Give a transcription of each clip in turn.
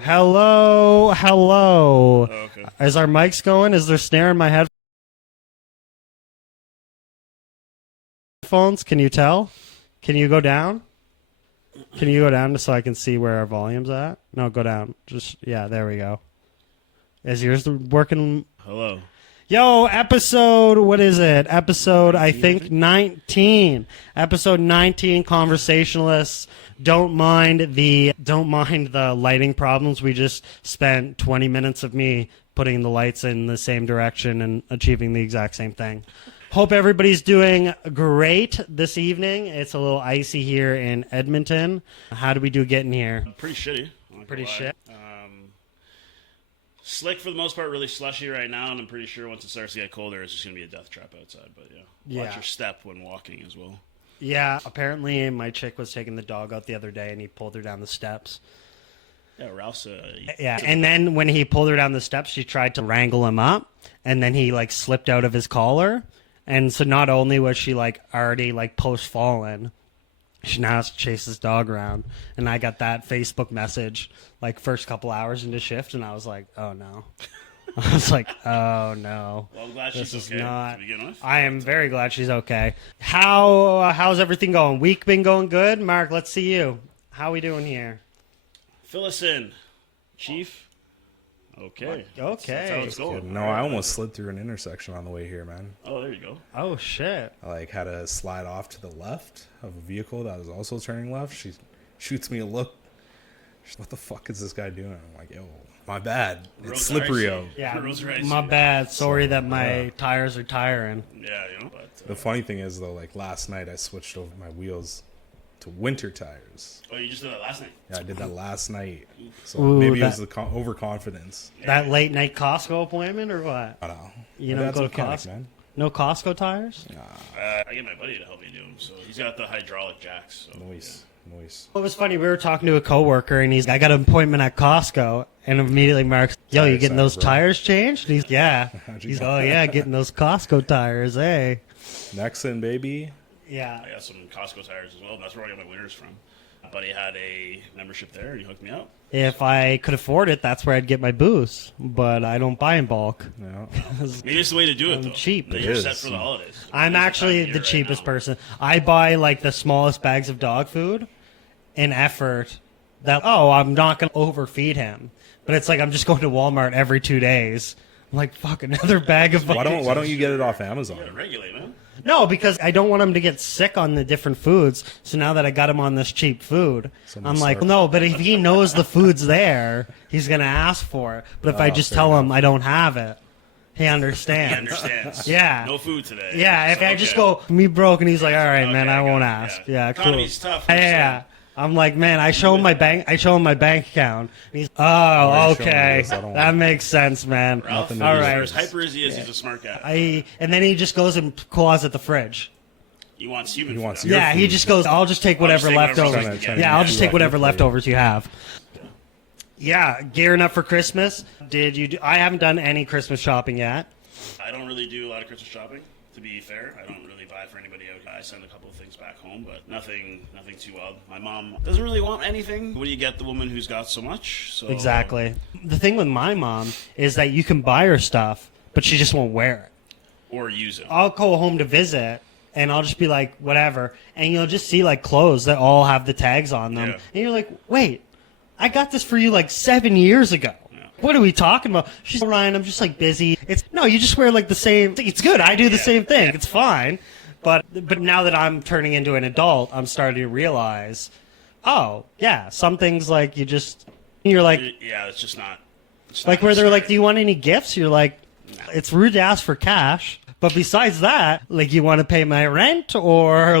Hello, hello. Oh, okay. Is our mics going? Is there snare in my headphones? Can you tell? Can you go down? Can you go down so I can see where our volume's at? No, go down. Just, yeah, there we go. Is yours working? Hello. Yo, episode, what is it? Episode, I think, 19. Episode 19, Conversationalists. Don't mind the lighting problems. We just spent 20 minutes of me putting the lights in the same direction and achieving the exact same thing. Hope everybody's doing great this evening. It's a little icy here in Edmonton. How do we do getting here? Pretty shitty. Pretty shit. Slick for the most part, really slushy right now, and I'm pretty sure once it starts to get colder, it's just going to be a death trap outside. But yeah, watch your step when walking as well. Yeah, apparently my chick was taking the dog out the other day, and he pulled her down the steps. Yeah, Ralph's... Yeah, and then when he pulled her down the steps, she tried to wrangle him up, and then he, slipped out of his collar. And so not only was she, already, post-fallen, she now has to chase his dog around. And I got that Facebook message, first couple hours into shift, and I was like, oh, no. I was like, oh, no. Well, I'm glad this she's is okay not... to begin with. I am very glad she's okay. How's everything going? Week been going good? Mark, let's see you. How we doing here? Fill us in, Chief. Okay. Okay. That's how it's going. No, I almost slid through an intersection on the way here, man. Oh, there you go. Oh, shit. I had to slide off to the left of a vehicle that was also turning left. She shoots me a look. She's, what the fuck is this guy doing? I'm like, yo, my bad. It's slippery out. Yeah, my bad. Sorry that my tires are tiring. Yeah, But, the funny thing is, though, last night I switched over my wheels to winter tires. Oh, you just did that last night? Yeah, I did that last night. So Ooh, maybe it was the overconfidence. That late night Costco appointment or what? I don't know. You My don't dad's go a to mechanic, Costco? man. No Costco tires? I get my buddy to help me do them. So he's got the hydraulic jacks. So, Nice. It was funny. We were talking to a coworker, and I got an appointment at Costco, and immediately Mark's, yo, you getting those tires changed? And he's, yeah. He's, oh, yeah, getting those Costco tires, eh? Nexon, baby. Yeah. I got some Costco tires as well. That's where I got my winters from. My buddy had a membership there, and he hooked me up. If I could afford it, that's where I'd get my booze. But I don't buy in bulk. No. Maybe it's the way to do it, though. Cheap. Then you're set for the holidays. I'm actually the cheapest person. I buy, the smallest bags of dog food in effort that, I'm not going to overfeed him. But it's I'm just going to Walmart every 2 days. I'm like, fuck, another bag of... Why don't you get it off Amazon? You gotta regulate, man. No, because I don't want him to get sick on the different foods. So now that I got him on this cheap food, I'm like, no, but if he knows the food's there, he's going to ask for it. But if I just tell him I don't have it, he understands. He understands. Yeah. No food today. Yeah, if I just go, me broke, and he's like, all right, man, I won't ask. Yeah, cool. Economy's tough. Yeah. I'm like, man, I show him my bank account. And he's, oh, okay. That makes sense, man. Ralph, all right. as hyper as he is, he's a smart guy. And then he just goes and claws at the fridge. He wants human food. Yeah, he just goes, I'll just take whatever leftovers. Yeah, I'll just take whatever leftovers you have. Yeah, gearing up for Christmas. Did you I haven't done any Christmas shopping yet. I don't really do a lot of Christmas shopping, to be fair. I don't really buy for anybody out here. I send a couple of things back home, but nothing too wild. My mom doesn't really want anything. What do you get the woman who's got so much? So Exactly. The thing with my mom is that you can buy her stuff, but she just won't wear it. Or use it. I'll go home to visit, and I'll just be like, whatever. And you'll just see, clothes that all have the tags on them. Yeah. And you're like, wait, I got this for you, 7 years ago. What are we talking about? She's like, Ryan, I'm just busy. No, you just wear the same. It's good. I do the same thing. It's fine. But now that I'm turning into an adult, I'm starting to realize, oh yeah, some things you're Yeah, it's just not. It's not where they're necessary. do you want any gifts? You're like, it's rude to ask for cash. But besides that, you want to pay my rent, or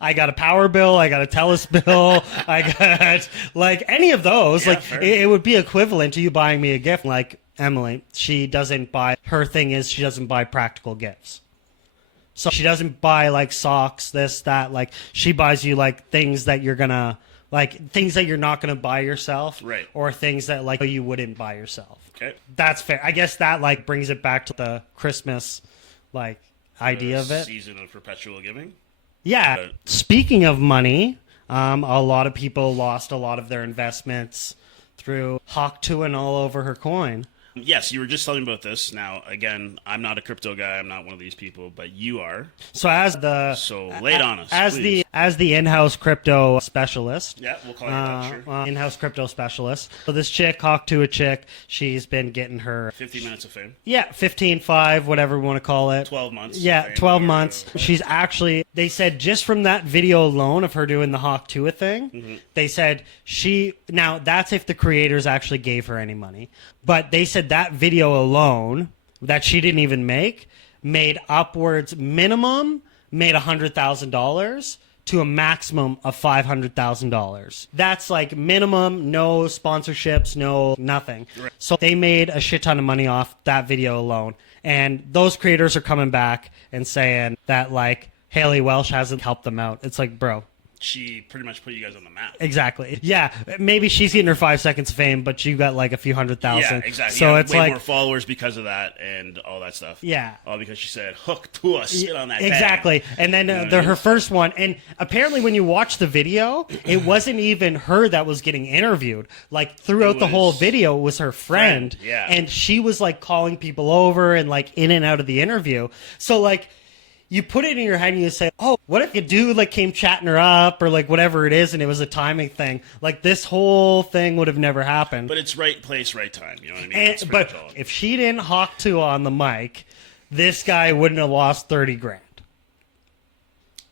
I got a power bill, I got a TELUS bill, I got any of those. Yeah, it would be equivalent to you buying me a gift. Like Emily, she doesn't buy. Her thing is she doesn't buy practical gifts. So she doesn't buy socks, this, that. She buys you things that you're gonna things that you're not gonna buy yourself, right? Or things that you wouldn't buy yourself. Okay, that's fair. I guess that brings it back to the Christmas idea of it. Season of perpetual giving. Yeah. Speaking of money, a lot of people lost a lot of their investments through Hawke Token all over her coin. Yes, you were just telling me about this. Now, again, I'm not a crypto guy. I'm not one of these people, but you are. So lay it on us, please. As the in-house crypto specialist. Yeah, we'll call you that, sure. In-house crypto specialist. So this chick, Hawke Token chick, she's been getting her 15 minutes of fame. Yeah, 15.5, whatever we want to call it. 12 months. Yeah, 12 months. She's actually, they said just from that video alone of her doing the Hawke Token thing, they said now that's if the creators actually gave her any money. But they said that video alone, that she didn't even make, made minimum $100,000 to a maximum of $500,000. That's like minimum, no sponsorships, no nothing. Right. So they made a shit ton of money off that video alone. And those creators are coming back and saying that like Haley Welsh hasn't helped them out. It's like, bro. She pretty much put you guys on the map. Exactly. Yeah. Maybe she's getting her 5 seconds of fame, but you got like a few 100,000. Yeah, exactly. So it's way like more followers because of that and all that stuff. Yeah. All because she said, "Hook to us, sit on that." Exactly. Bag. And then her first one, and apparently when you watch the video, it wasn't even her that was getting interviewed. Like throughout the whole video, it was her friend. Yeah. And she was like calling people over and like in and out of the interview. So like, you put it in your head and you say, oh, what if a dude like came chatting her up or like whatever it is and it was a timing thing? Like this whole thing would have never happened. But it's right place, right time. You know what I mean? But if she didn't Hawke to on the mic, this guy wouldn't have lost 30 grand.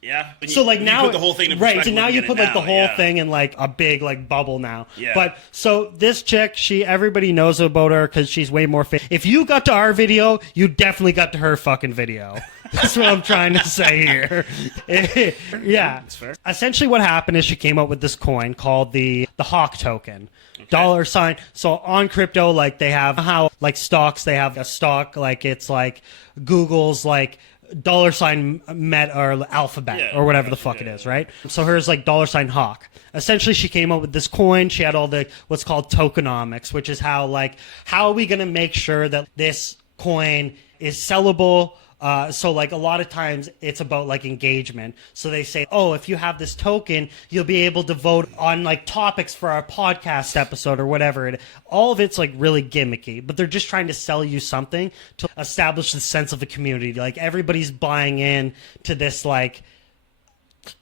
Yeah. So like now, you put the whole thing in right? So now you put like the whole yeah. thing in like a big like bubble now. Yeah. But so this chick, everybody knows about her because she's way more fit. If you got to our video, you definitely got to her fucking video. That's what I'm trying to say here. Yeah. That's fair. Essentially, what happened is she came up with this coin called the Hawke Token. Okay. $. So on crypto, like they have how like stocks, they have a stock like it's like Google's like $ met or alphabet or whatever the fuck it is, right? So hers like $ Hawke. Essentially, she came up with this coin. She had all the what's called tokenomics, which is how are we going to make sure that this coin is sellable? So like a lot of times it's about like engagement. So they say, oh, if you have this token, you'll be able to vote on like topics for our podcast episode or whatever. All of it's like really gimmicky, but they're just trying to sell you something to establish the sense of a community. Like everybody's buying in to this like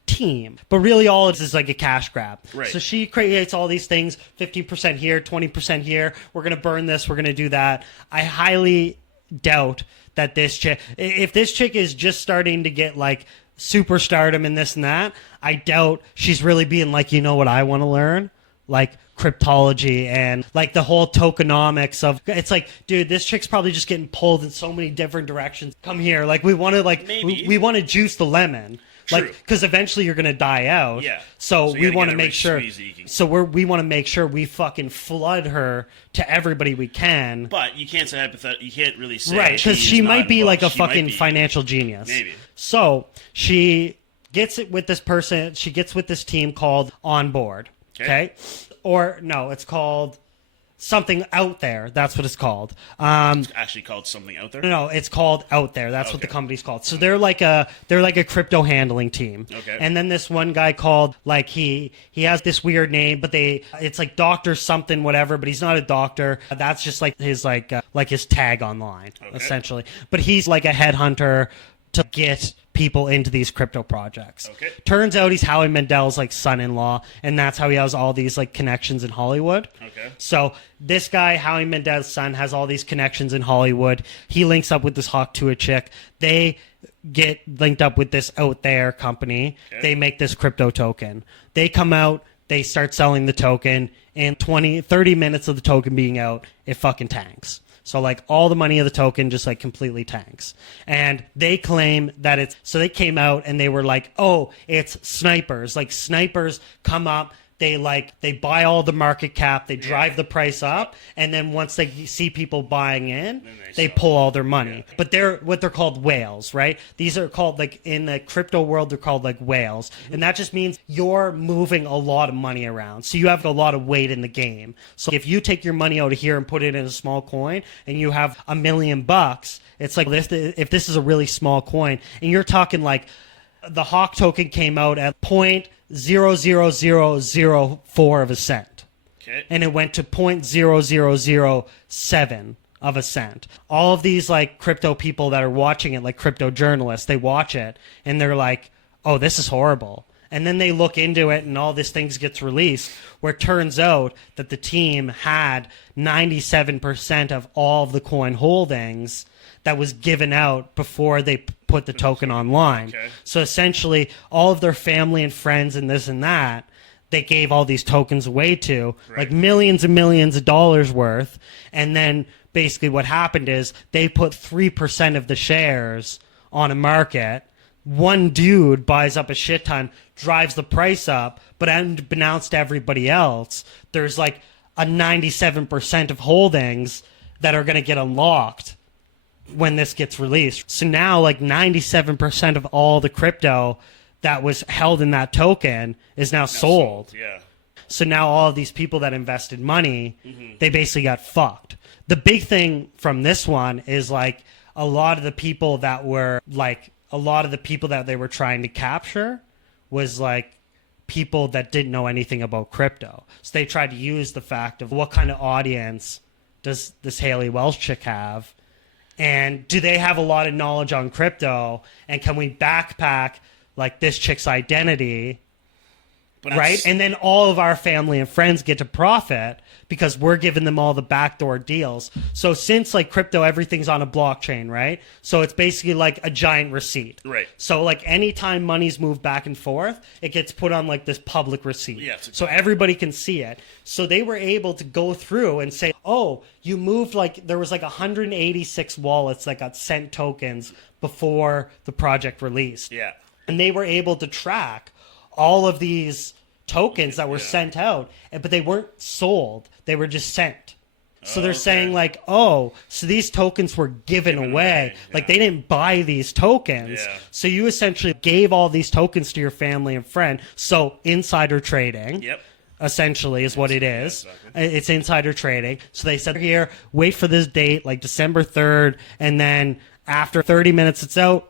team, but really all it is like a cash grab. Right. So she creates all these things, 15% here, 20% here. We're going to burn this. We're going to do that. I highly doubt that this chick, if this chick is just starting to get like superstardom and this and that, I doubt she's really being like, you know what I want to learn? Like cryptology and like the whole tokenomics of, it's like, dude, this chick's probably just getting pulled in so many different directions. Come here. Like we want to like, we want to juice the lemon. Like, because eventually you're going to die out. Yeah. So we want to make sure. So we want to make sure we fucking flood her to everybody we can. But you can't say hypothetical. You can't really say. Right, because she might be like a fucking financial genius. Maybe. So she gets it with this person. She gets with this team called On Board. Okay. Or no, it's called Something Out There. That's what it's called. It's actually called Something Out There? No, it's called Out There. That's what the company's called. So they're like a crypto handling team. Okay. And then this one guy called, like he has this weird name, but it's like Doctor something whatever, but he's not a doctor. That's just like his his tag online, essentially. But he's like a headhunter to get people into these crypto projects. Okay. Turns out he's Howie Mandel's like son-in-law, and that's how he has all these like connections in Hollywood. Okay. So this guy, Howie Mandel's son, has all these connections in Hollywood. He links up with this Hawke Token chick. They get linked up with this Out There company. Okay. They make this crypto token. They come out, they start selling the token, and 30 minutes of the token being out, it fucking tanks. So like all the money of the token just like completely tanks. And they claim that so they came out and they were like, oh, it's snipers. Like snipers come up, they buy all the market cap, they drive the price up, and then once they see people buying in, they pull all their money. Yeah. But they're what they're called whales, right? These are called, like in the crypto world, they're called like whales. Mm-hmm. And that just means you're moving a lot of money around. So you have a lot of weight in the game. So if you take your money out of here and put it in a small coin and you have $1 million, it's like if this is a really small coin and you're talking like the Hawke token came out at 0.00004 of a cent. Okay. And it went to 0.0007 of a cent. All of these like crypto people that are watching it, like crypto journalists, they watch it and they're like, oh, this is horrible. And then they look into it and all this things gets released, where it turns out that the team had 97% of all of the coin holdings that was given out before they put the token online. Okay. So essentially all of their family and friends and this and that, they gave all these tokens away to, like millions and millions of dollars worth. And then basically what happened is they put 3% of the shares on a market. One dude buys up a shit ton, drives the price up, but unbeknownst to everybody else, there's like a 97% of holdings that are going to get unlocked when this gets released. So now like 97% of all the crypto that was held in that token is now sold. Yeah. So now all of these people that invested money, they basically got fucked. The big thing from this one is like a lot of the people that they were trying to capture was like people that didn't know anything about crypto. So they tried to use the fact of what kind of audience does this Haley Welch chick have? And do they have a lot of knowledge on crypto? And can we backpack like this chick's identity, right? And then all of our family and friends get to profit because we're giving them all the backdoor deals. So since like crypto, everything's on a blockchain, right? So it's basically like a giant receipt. Right. So like anytime money's moved back and forth, it gets put on like this public receipt. Yeah, so everybody can see it. So they were able to go through and say, oh, you moved like, there was like 186 wallets that got sent tokens before the project released. Yeah. And they were able to track all of these tokens that were sent out, but they weren't sold. They were just sent. So they're saying like, oh, so these tokens were given away. Like they didn't buy these tokens. Yeah. So you essentially gave all these tokens to your family and friend. So insider trading. Yep. Essentially is what it is. Exactly. It's insider trading. So they said here, wait for this date, like December 3rd, and then after 30 minutes it's out,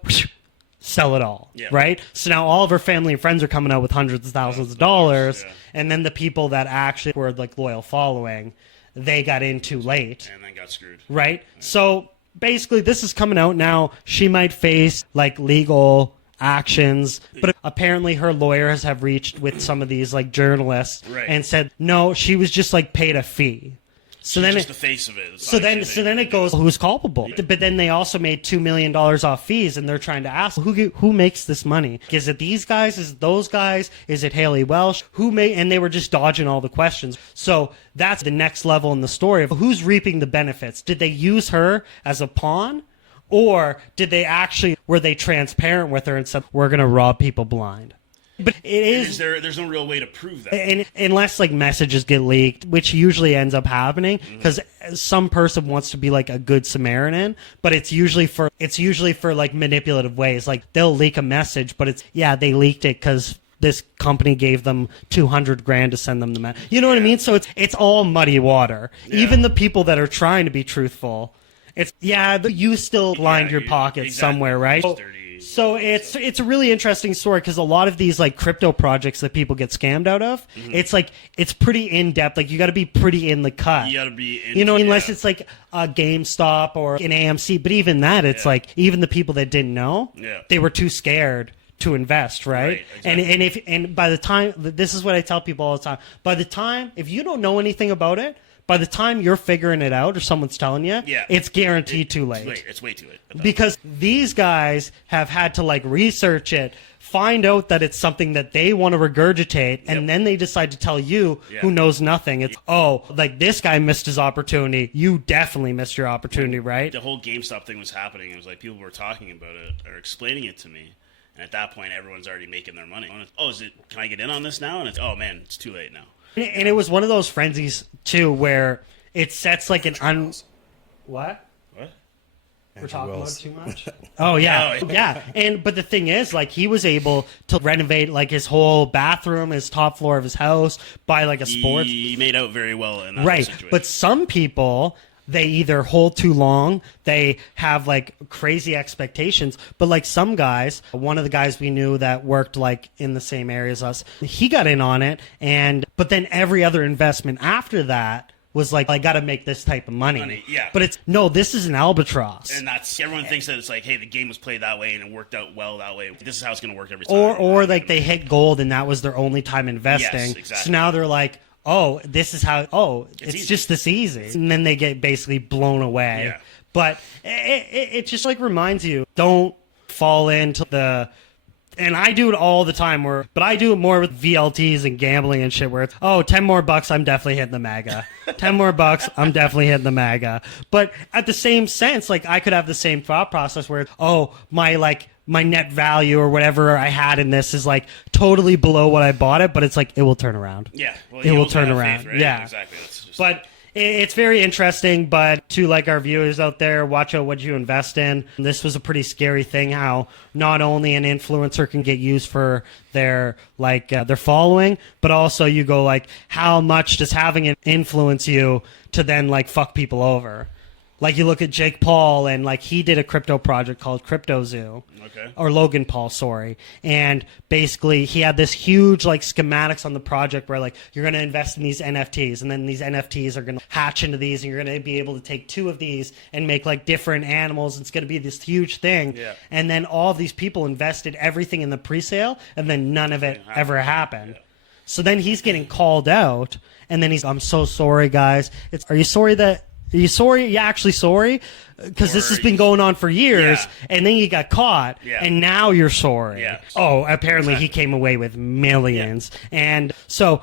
sell it all, right? So now all of her family and friends are coming out with hundreds of thousands of dollars, and then the people that actually were like loyal following, they got in too late. And then got screwed. Right? So basically this is coming out now. She might face like legal actions, but apparently her lawyers have reached with some of these like journalists and said, no, she was just like paid a fee. So She's then just the face of it. So then it goes, who's culpable? But then they also made $2 million off fees, and they're trying to ask, who makes this money? Is it these guys? Is it those guys? Is it Haley Welch? And they were just dodging all the questions. So that's the next level in the story of who's reaping the benefits. Did they use her as a pawn? Or were they transparent with her and said, we're going to rob people blind? But there's no real way to prove that. And unless like messages get leaked, which usually ends up happening because some person wants to be like a good Samaritan, but it's usually for like manipulative ways. Like they'll leak a message, but they leaked it because this company gave them $200,000 to send them the message. You know what I mean? So it's all muddy water. Yeah. Even the people that are trying to be truthful, you still lined your pockets somewhere, right? So it's a really interesting story because a lot of these like crypto projects that people get scammed out of, it's like it's pretty in depth. Like you got to be pretty in the cut. You got to be, unless it's like a GameStop or an AMC. But even that, it's like even the people that didn't know, they were too scared to invest, right? Exactly. And by the time, this is what I tell people all the time. By the time, if you don't know anything about it, by the time you're figuring it out or someone's telling you, it's guaranteed too late. It's way too late. Because these guys have had to like research it, find out that it's something that they want to regurgitate, and then they decide to tell you who knows nothing. It's, like this guy missed his opportunity. You definitely missed your opportunity, right? The whole GameStop thing was happening. It was like people were talking about it or explaining it to me. And at that point, everyone's already making their money. Can I get in on this now? And it's, oh man, it's too late now. And it was one of those frenzies too, where it sets like an What? We're talking about it too much. Oh yeah. But the thing is, like, he was able to renovate like his whole bathroom, his top floor of his house, buy like a sports. He made out very well in that situation. But some people they either hold too long, they have like crazy expectations. But like some guys, one of the guys we knew that worked like in the same area as us, he got in on it, but then every other investment after that was like, I got to make this type of money. Yeah. But this is an albatross. And that's, everyone thinks that it's like, hey, the game was played that way and it worked out well that way. This is how it's going to work every time. Or like they hit gold and that was their only time investing. Yes, exactly. So now they're like, oh, this is how, it's just this easy. And then they get basically blown away. Yeah. But it just like reminds you, don't fall into and I do it all the time, but I do it more with VLTs and gambling and shit where it's, $10 more, I'm definitely hitting the MAGA. 10 more bucks, I'm definitely hitting the MAGA. But at the same sense, like I could have the same thought process where, my net value or whatever I had in this is like totally below what I bought it, but it's like, it will turn around. Yeah. Well, it will turn around. Faith, right? Yeah. Exactly. That's just... But it's very interesting, but to like our viewers out there, watch out what you invest in. This was a pretty scary thing, how not only an influencer can get used for their following, but also you go like, how much does having it influence you to then like fuck people over? Like you look at Jake Paul and like he did a crypto project called Crypto Zoo. Okay. Or Logan Paul, sorry. And basically he had this huge like schematics on the project where like you're going to invest in these NFTs and then these NFTs are going to hatch into these and you're going to be able to take 2 of these and make like different animals. It's going to be this huge thing. Yeah. And then all of these people invested everything in the pre-sale and then none of it ever happened. Yeah. So then he's getting called out and then I'm so sorry, guys. Are you sorry? Are you sorry? You actually sorry? Because this has been going on for years, and then you got caught, and now you're sorry. Yeah. Oh, apparently he came away with millions. Yeah. And so,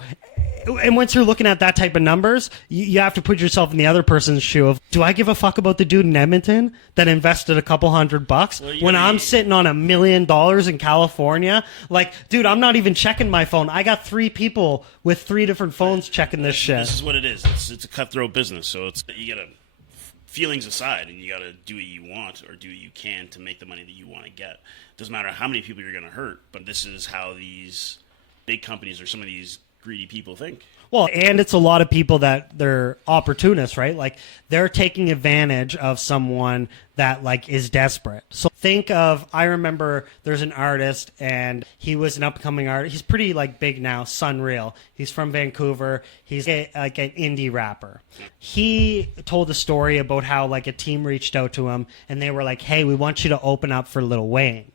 and once you're looking at that type of numbers, you have to put yourself in the other person's shoe of, do I give a fuck about the dude in Edmonton that invested a couple $100 when I'm sitting on $1 million in California? Like, dude, I'm not even checking my phone. I got 3 people with 3 different phones checking this shit. This is what it is. It's a cutthroat business, so you gotta, feelings aside, and you gotta do what you want or do what you can to make the money that you want to get. Doesn't matter how many people you're gonna hurt, but this is how these big companies or some of these greedy people think. Well, and it's a lot of people that they're opportunists, right? Like they're taking advantage of someone that like is desperate. So I remember there's an artist and he was an upcoming artist. He's pretty like big now, Sunreal. He's from Vancouver. He's like an indie rapper. He told a story about how like a team reached out to him and they were like, hey, we want you to open up for Lil Wayne.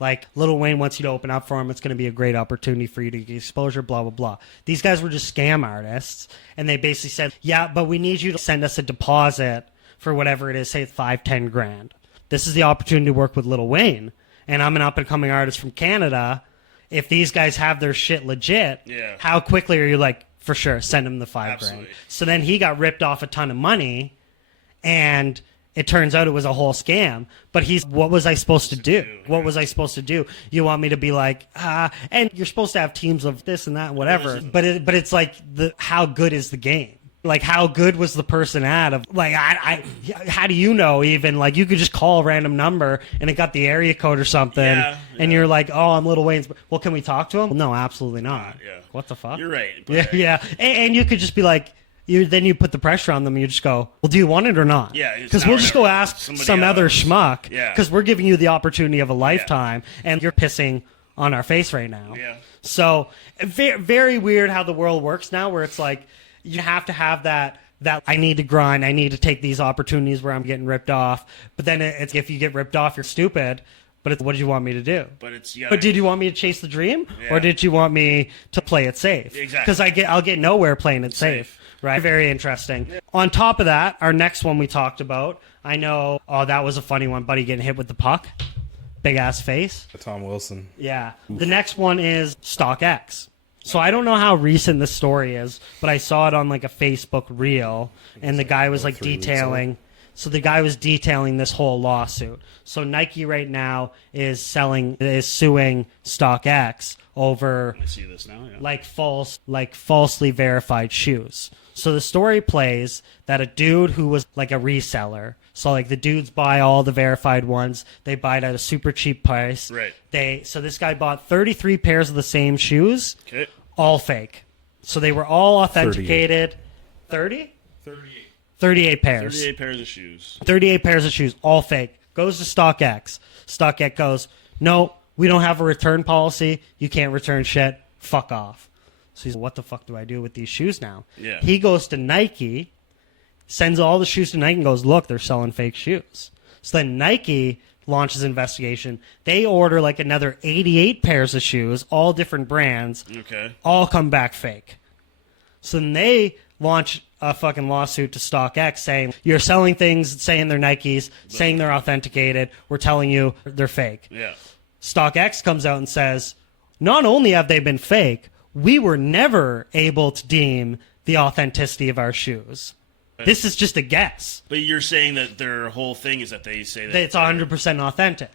Like, Lil Wayne wants you to open up for him. It's going to be a great opportunity for you to get exposure, blah, blah, blah. These guys were just scam artists. And they basically said, yeah, but we need you to send us a deposit for whatever it is, say it's $5-10 grand. This is the opportunity to work with Lil Wayne. And I'm an up-and-coming artist from Canada. If these guys have their shit legit, how quickly are you like, for sure, send him the $5 grand. So then he got ripped off a ton of money. And it turns out it was a whole scam, but what was I supposed to do? What was I supposed to do? You want me to be like, and you're supposed to have teams of this and that and whatever, but it's like how good is the game? Like how good was the person at how do you know even? Like you could just call a random number and it got the area code or something and you're like, oh, I'm Lil Wayne's. Well, can we talk to him? No, absolutely not. What the fuck? You're right. Yeah. And you could just be like, then you put the pressure on them and you just go, well, do you want it or not? Yeah. Because we'll just go ask some other schmuck. Yeah. Because we're giving you the opportunity of a lifetime and you're pissing on our face right now. Yeah. So very, very weird how the world works now where it's like you have to have that I need to grind. I need to take these opportunities where I'm getting ripped off. But then it's if you get ripped off, you're stupid. But what did you want me to do? But did you want me to chase the dream? Yeah. Or did you want me to play it safe? Exactly. Because I'll get nowhere playing it safe. Right. Very interesting. Yeah. On top of that, our next one we talked about, I know, that was a funny one, Buddy getting hit with the puck. Big ass face. Tom Wilson. Yeah. Oof. The next one is StockX. So I don't know how recent this story is, but I saw it on like a Facebook reel, and the guy was like detailing. So the guy was detailing this whole lawsuit. So Nike right now is suing StockX over I see this now, falsely verified shoes. So the story plays that a dude who was like a reseller, so like the dudes buy all the verified ones, they buy it at a super cheap price. Right. So this guy bought 33 pairs of the same shoes, all fake. So they were all authenticated. 30? 38. 38 pairs. 38 pairs of shoes. 38 pairs of shoes, all fake. Goes to StockX. StockX goes, no, we don't have a return policy. You can't return shit. Fuck off. So he's like, what the fuck do I do with these shoes now? Yeah. He goes to Nike, sends all the shoes to Nike and goes, look, they're selling fake shoes. So then Nike launches an investigation. They order like another 88 pairs of shoes, all different brands. Okay. All come back fake. So then they launch a fucking lawsuit to StockX saying, you're selling things, saying they're Nikes, saying they're authenticated. We're telling you they're fake. Yeah. StockX comes out and says, not only have they been fake, we were never able to deem the authenticity of our shoes. This is just a guess. But you're saying that their whole thing is that they say that It's 100% authentic.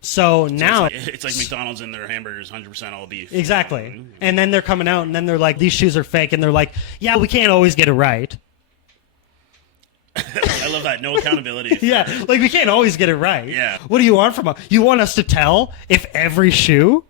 So now it's like McDonald's and their hamburgers 100% all beef. Exactly. And then they're coming out and then they're like, these shoes are fake. And they're like, yeah, we can't always get it right. I love that. No accountability. Yeah, like we can't always get it right. Yeah. What do you want from us? You want us to tell if every shoe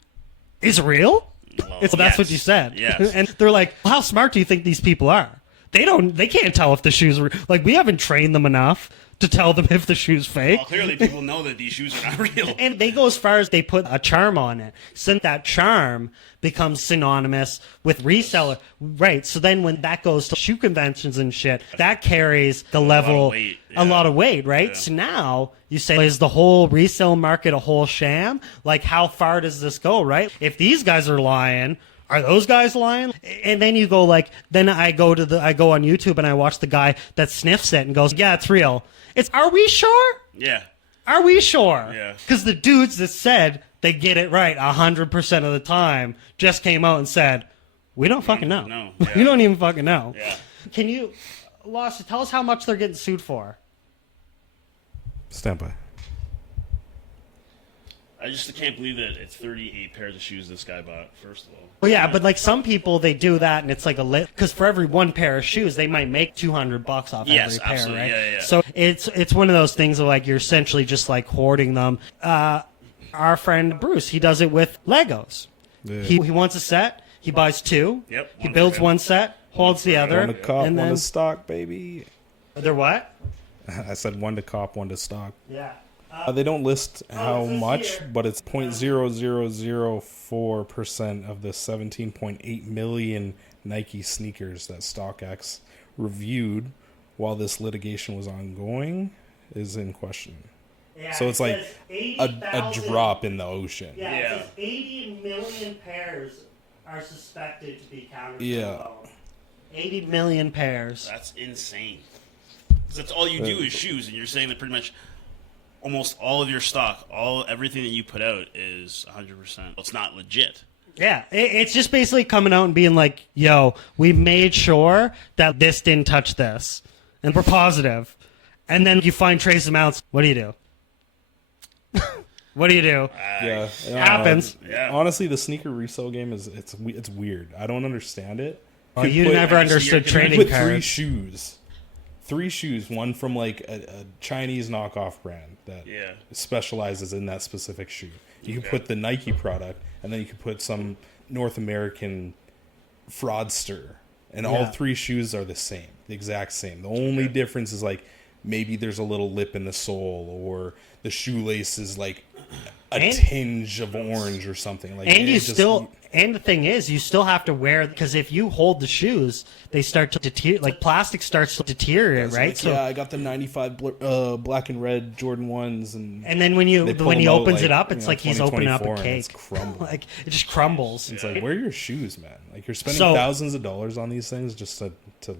is real? Well, That's yes. what you said. Yes. And they're like, how smart do you think these people are? They can't tell if the shoes are, like, we haven't trained them enough to tell them if the shoe's fake. Well, clearly people know that these shoes are not real. And they go as far as they put a charm on it. Since that charm becomes synonymous with reseller. Right. So then when that goes to shoe conventions and shit, that carries the level, a lot of weight, right? Yeah. So now you say, is the whole resale market a whole sham? Like, how far does this go, right? If these guys are lying, are those guys lying? And then you go like, then I go on YouTube and I watch the guy that sniffs it and goes, yeah, it's real. Are we sure? Yeah. Are we sure? Yeah. Because the dudes that said they get it right 100% of the time just came out and said, we don't fucking know. No. Yeah. We don't even fucking know. Yeah. Can you, Lost, tell us how much they're getting sued for? Stand by. I just can't believe that it's 38 pairs of shoes this guy bought, first of all. Well, yeah, but like some people, they do that and it's like because for every one pair of shoes, they might make $200 off Yes, every pair, absolutely. right? Yeah. So it's one of those things of like you're essentially just like hoarding them. Our friend Bruce, he does it with Legos. Yeah. He wants a set, he buys two, Yep, he one builds for him. one set, holds the other, One to cop, and one then to stock, baby. they're what? I said one to cop, one to stock. Yeah. They don't list how it says much, here. but it's 0.0004% of the 17.8 million Nike sneakers that StockX reviewed while this litigation was ongoing is in question. Yeah, So it's it like says a 80,000 drop in the ocean. Yeah, Yeah. it says 80 million pairs are suspected to be counterfeit. Yeah. alone. 80 million pairs. That's insane. 'Cause that's all you do is shoes, and you're saying that pretty much almost all of your stock, everything that you put out is 100%. It's not legit. Yeah, it's just basically coming out and being like, yo, we made sure that this didn't touch this. And we're positive. And then you find trace amounts. What do you do? What do you do? Yeah, Happens. Yeah. Honestly, the sneaker resale game it's weird. I don't understand it. Oh, you put- never I just- understood you trading put cards. three shoes, one from like a Chinese knockoff brand that Yeah. specializes in that specific shoe. You can Okay. put the Nike product, and then you can put some North American fraudster, and all Yeah. three shoes are the same, the exact same. The only difference is like maybe there's a little lip in the sole, or the shoelace is like a And- tinge of orange or something. Like, And it you just- still, and the thing is, you still have to wear, because if you hold the shoes, they start to deteriorate, like plastic starts to deteriorate, It's right? like, So, yeah, I got the 95 black and red Jordan 1s, and and then when they pull he them out, opens like, it up, you it's know, like he's opening up a 2024 and it's cake. crumbling. Like, it just crumbles. It's like, where are your shoes, man? Like, you're spending So- thousands of dollars on these things just to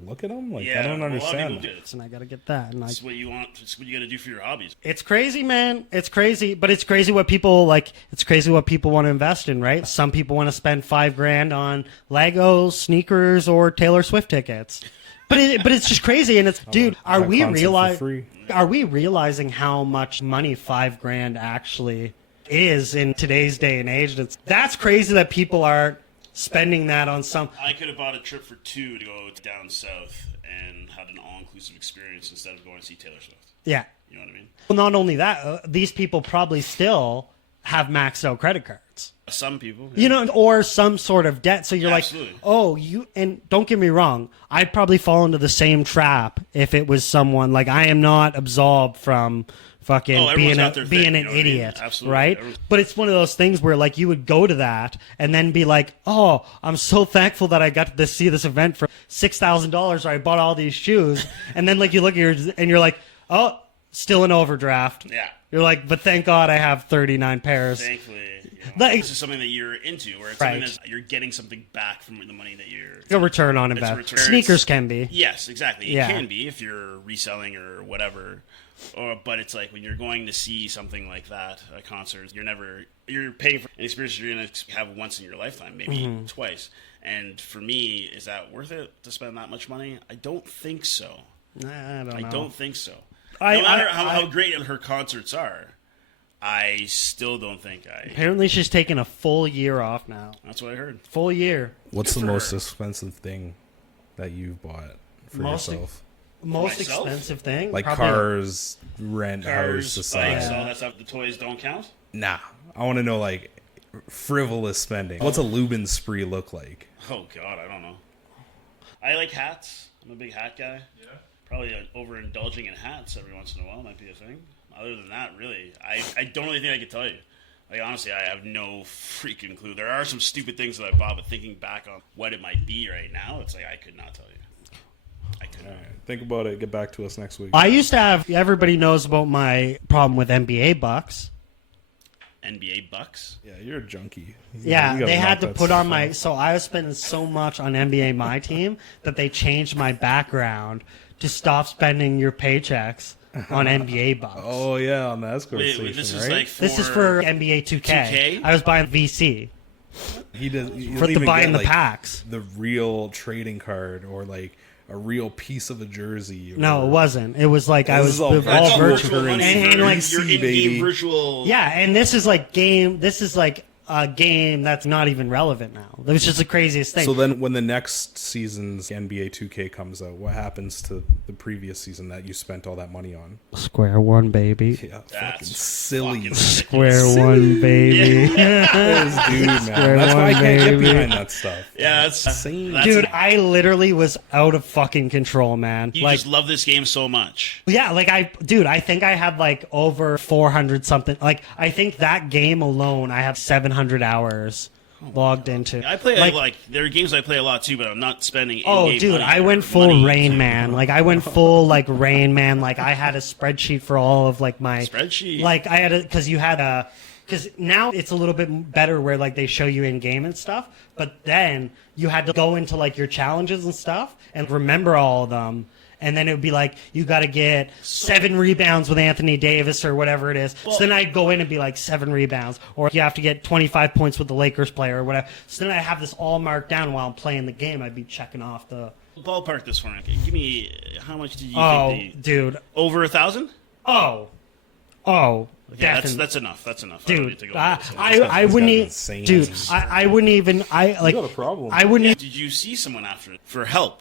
look at them? Like, Yeah, I don't a lot of understand people that. do. And I gotta get that. And It's what you want. It's what you got to do for your hobbies. it's crazy, man. It's crazy, but it's crazy what people like. It's crazy what people want to invest in, right? Some people want to spend $5,000 on Legos, sneakers, or Taylor Swift tickets. But it's just crazy, and it's dude. Are that we concept for free. realizing how much money $5,000 actually is in today's day and age? That's crazy that people are spending that on some. I could have bought a trip for two to go down south and had an all-inclusive experience instead of going to see Taylor Swift. Yeah. You know what I mean? Well, not only that, these people probably still have maxed out credit cards. Some people, You know, or some sort of debt. So you're Absolutely. like, oh, and don't get me wrong, I'd probably fall into the same trap if it was someone like I am not absolved from fucking everyone's got their being thing, an you know what I mean? idiot, Absolutely. right? But it's one of those things where like you would go to that and then be like, oh, I'm so thankful that I got to see this event for $6,000 or I bought all these shoes. And then like you look at yours and you're like, oh, still an overdraft. Yeah. You're like, but thank God I have 39 pairs. Thankfully, Like- this is something that you're into, where it's Right. something that you're getting something back from the money that you're. A return on It's a investment. return. Sneakers can be. Yes, exactly. It Yeah. can be if you're reselling or whatever. But it's like when you're going to see something like that, a concert, you're paying for an experience you're going to have once in your lifetime, maybe Mm-hmm. twice. And for me, is that worth it to spend that much money? I don't think so. I don't know. I don't think so. I- No matter I- how great her concerts are, I still don't think Apparently she's taking a full year off now. That's what I heard. Full year. What's Good the for most her. expensive thing that you've bought for Most yourself? Most myself? expensive thing? Like Probably- cars, rent, Cars, house, bikes, aside. all that stuff. The toys don't count. Nah, I want to know like frivolous spending. What's a Lubin spree look like? Oh God, I don't know. I like hats. I'm a big hat guy. Yeah. Probably overindulging in hats every once in a while might be a thing. Other than that, really, I don't really think I could tell you. Like honestly, I have no freaking clue. There are some stupid things that I bought, but thinking back on what it might be right now, it's like I could not tell you. I could not. All right, think about it. Get back to us next week. I used to have, everybody knows about my problem with NBA bucks. NBA bucks. Yeah, you're a junkie. Yeah, You gotta they had knock to that put stuff on my, out. so I was spending so much on NBA My Team that they changed my background to stop spending your paychecks on NBA bucks. Oh yeah, on the escort station, Wait, this is right? like for, This is for NBA 2K. 2K? I was buying VC he does he for doesn't even buying get, the like, packs. the real trading card or like a real piece of a jersey. Or, No, it wasn't. It was like I This was is all all virtual virtual. currency. And like, Currency, your in-game baby. virtual. yeah, and this is like This is like a game that's not even relevant now. It was just the craziest thing. So then, when the next season's NBA 2K comes out, what happens to the previous season that you spent all that money on? Square one, baby. Yeah, fucking That's silly. fucking Square one, baby. Dude, man. That's why I can't get baby. behind that stuff. Yeah, that's Insane. that's Dude, an- I literally was out of fucking control, man. you Like, just love this game so much. yeah, like I think I had like over 400 something. Like, I think that game alone, I have 700 hours logged into. I play like, like there are games I play a lot too, but I'm not spending. oh, in-game dude, money I or went full money. Rain Man. Like, I went full like Rain Man. Like, I had a spreadsheet for all of like my Spreadsheet? Like, I had a because you had a. Because now it's a little bit better where like they show you in game and stuff, but then you had to go into like your challenges and stuff and remember all of them. And then it would be like, you got to get 7 rebounds with Anthony Davis or whatever it is. So then I'd go in and be like 7 rebounds. Or you have to get 25 points with the Lakers player or whatever. So then I have this all marked down while I'm playing the game. I'd be checking off the... Ballpark this one. Give me how much did you Oh, think? dude. Over 1,000? Oh. Yeah, Definitely. that's enough. That's enough. I don't need Dude, to go I into this. wouldn't guy's even... insane. Dude, I wouldn't even... I like. got a problem. I wouldn't even... Did you see someone after for help?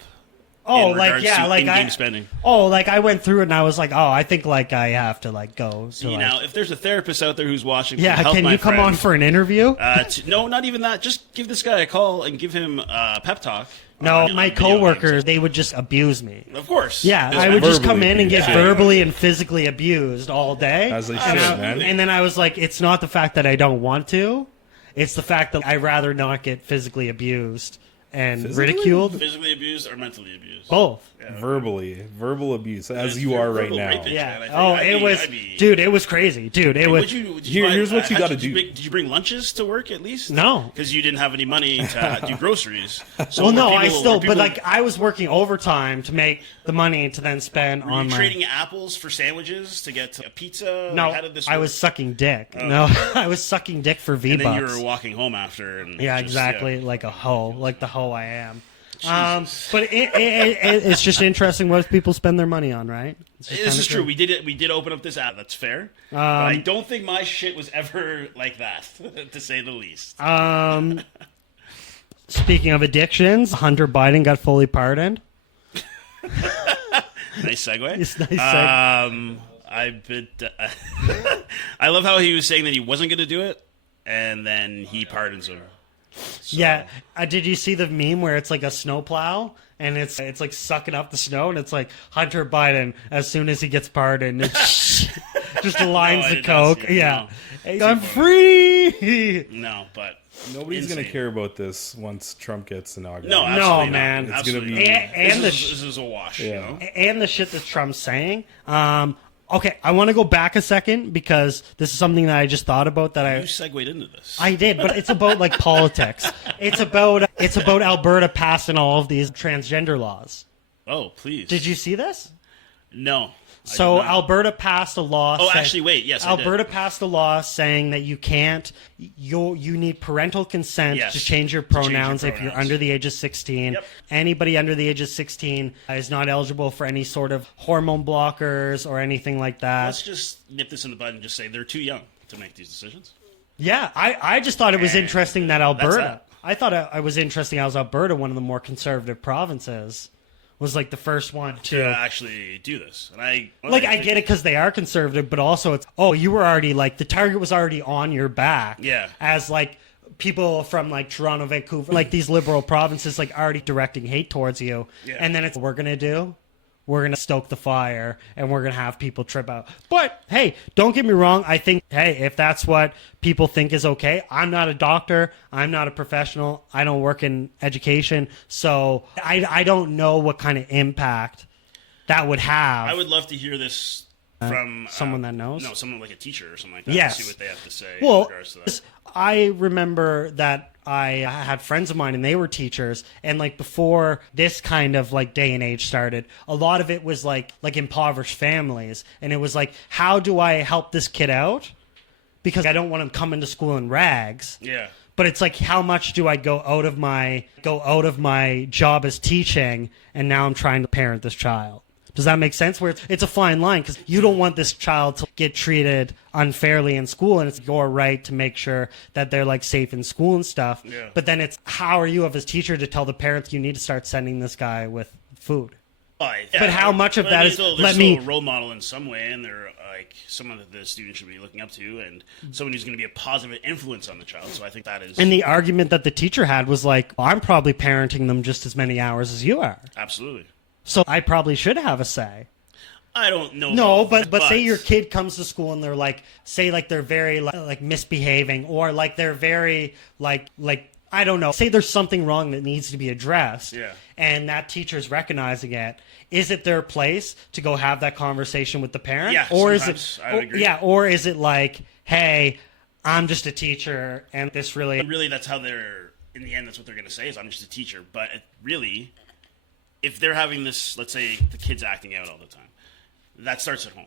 Oh, in like, regards yeah, to like in-game I... spending. Oh, like I went through it and I was like, oh, I think like I have to like go. So You like, know, if there's a therapist out there who's watching, yeah, help can my you come friend. on for an interview? No, not even that. Just give this guy a call and give him a pep talk. No, on my video coworkers, games. they would just abuse me. Of course. Yeah, Doesn't I would matter. just come in and get abuse you. verbally and physically abused all day. As they and, should, man. and then I was like, it's not the fact that I don't want to. It's the fact that I'd rather not get physically abused and Physically? ridiculed. Physically abused or mentally abused. Both. Verbal abuse, as It's you are right verbal now. raping. Yeah. man, I think Oh, I'd it be- was, I'd be- dude, it was crazy. Dude, it was. Here's what you gotta do. Did you bring lunches to work at least? No. because you didn't have any money to do groceries. So Well, were no, people- I still, were people- but like I was working overtime to make the money to then spend were on you my. trading apples for sandwiches to get a pizza? No, Like, how did this I work? was sucking dick. No, I was sucking dick for V And then you bucks. were walking home after. And Yeah, just, exactly, yeah. like a hoe, like the hoe I am. Jesus. But it's just interesting what people spend their money on, right? It's just This kinda is true. cool. We did it. We did open up this app. That's fair. But I don't think my shit was ever like that, to say the least. Speaking of addictions, Hunter Biden got fully pardoned. Nice segue. It's nice. I love how he was saying that he wasn't going to do it, and then he pardons him. So. Yeah, did you see the meme where it's like a snowplow and it's like sucking up the snow and it's like Hunter Biden as soon as he gets pardoned, it's just lines of coke. Yeah, no. I'm free. No, but nobody's going to care about this once Trump gets inaugurated. No, absolutely man. Not. It's going to be this is a wash. Yeah. You know? And the shit that Trump's saying. Okay, I want to go back a second because this is something that I just thought about that You segued into this. I did, but it's about like politics. It's about Alberta passing all of these transgender laws. Oh, please. Did you see this? No. So Alberta passed a law. Oh, actually, wait. Yes, Alberta I did. passed a law saying that you can't. You need parental consent Yes, to change your to change your pronouns if you're pronouns. under the age of 16. Yep. Anybody under the age of 16 is not eligible for any sort of hormone blockers or anything like that. Let's just nip this in the bud and just say they're too young to make these decisions. Yeah, I just thought it was And interesting that that's Alberta. that. I thought it was interesting as Alberta, one of the more conservative provinces, was like the first one To actually do this. And I get it because they are conservative, but also it's you were already like the target was already on your back. Yeah. As like people from like Toronto, Vancouver, like these liberal provinces, like already directing hate towards you, Yeah. and then it's we're going to stoke the fire and we're going to have people trip out. But hey, don't get me wrong. I think, if that's what people think is okay, I'm not a doctor. I'm not a professional. I don't work in education. So I don't know what kind of impact that would have. I would love to hear this from someone that knows. No, someone like a teacher or something like that. Yes. To see what they have to say Well, in regards to that. I remember that I had friends of mine and they were teachers, and like before this kind of like day and age started, a lot of it was like impoverished families, and it was like, how do I help this kid out? Because I don't want him coming to school in rags. Yeah. But it's like, how much do I go out of my job as teaching, and now I'm trying to parent this child? Does that make sense? Where it's a fine line because you don't want this child to get treated unfairly in school, and it's your right to make sure that they're like safe in school and stuff. Yeah. But then it's how are you as a teacher to tell the parents you need to start sending this guy with food? But how much of that is they're still a role model in some way, and they're like someone that the student should be looking up to, and someone who's going to be a positive influence on the child. So I think that is And the argument that the teacher had was like, I'm probably parenting them just as many hours as you are. absolutely. So I probably should have a say. I don't know. No, but say your kid comes to school and they're like, say like they're very like misbehaving, or like they're very like I don't know. Say there's something wrong that needs to be addressed. Yeah. And that teacher's recognizing it. Is it their place to go have that conversation with the parent? Yeah, or is sometimes it I would agree. Yeah, or is it like, hey, I'm just a teacher and this really And really, that's how they're in the end. That's what they're going to say is I'm just a teacher. But really, if they're having this, let's say the kid's acting out all the time, that starts at home.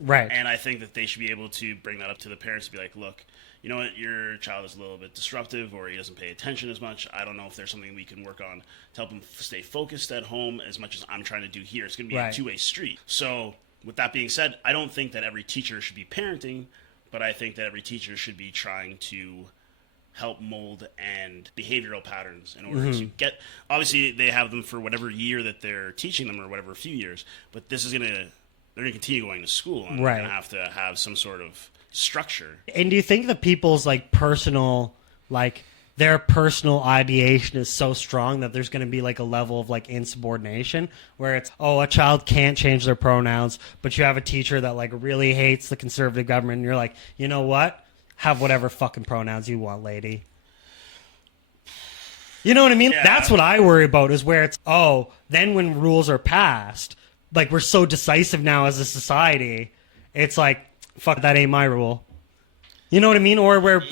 right. And I think that they should be able to bring that up to the parents to be like, look, you know what, your child is a little bit disruptive or he doesn't pay attention as much. I don't know if there's something we can work on to help him stay focused at home as much as I'm trying to do here. It's going to be Right. a two-way street. So with that being said, I don't think that every teacher should be parenting, but I think that every teacher should be trying to help mold and behavioral patterns in order to get, obviously they have them for whatever year that they're teaching them or whatever few years, but this is going to, they're going to continue going to school and Right. they're going to have some sort of structure. And do you think that people's like personal, like their personal ideation is so strong that there's going to be like a level of like insubordination where it's, a child can't change their pronouns, but you have a teacher that like really hates the conservative government and you're like, you know what? Have whatever fucking pronouns you want, lady. You know what I mean? Yeah. That's what I worry about is where it's, then when rules are passed, like we're so decisive now as a society, it's like, fuck, that ain't my rule. You know what I mean? Or where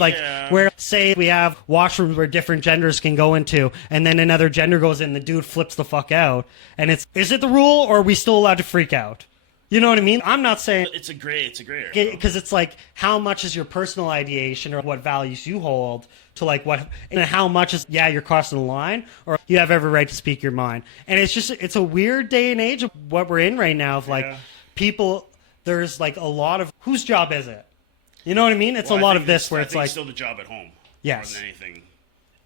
say we have washrooms where different genders can go into, and then another gender goes in, the dude flips the fuck out, and is it the rule, or are we still allowed to freak out? You know what I mean? I'm not saying It's a gray area. because it's like how much is your personal ideation or what values you hold to like what, and how much is you're crossing the line, or you have every right to speak your mind. And it's a weird day and age of what we're in right now of like people. There's like a lot of whose job is it? You know what I mean? It's Well, a I lot think of this where I it's think like still the job at home. Yes. More than anything.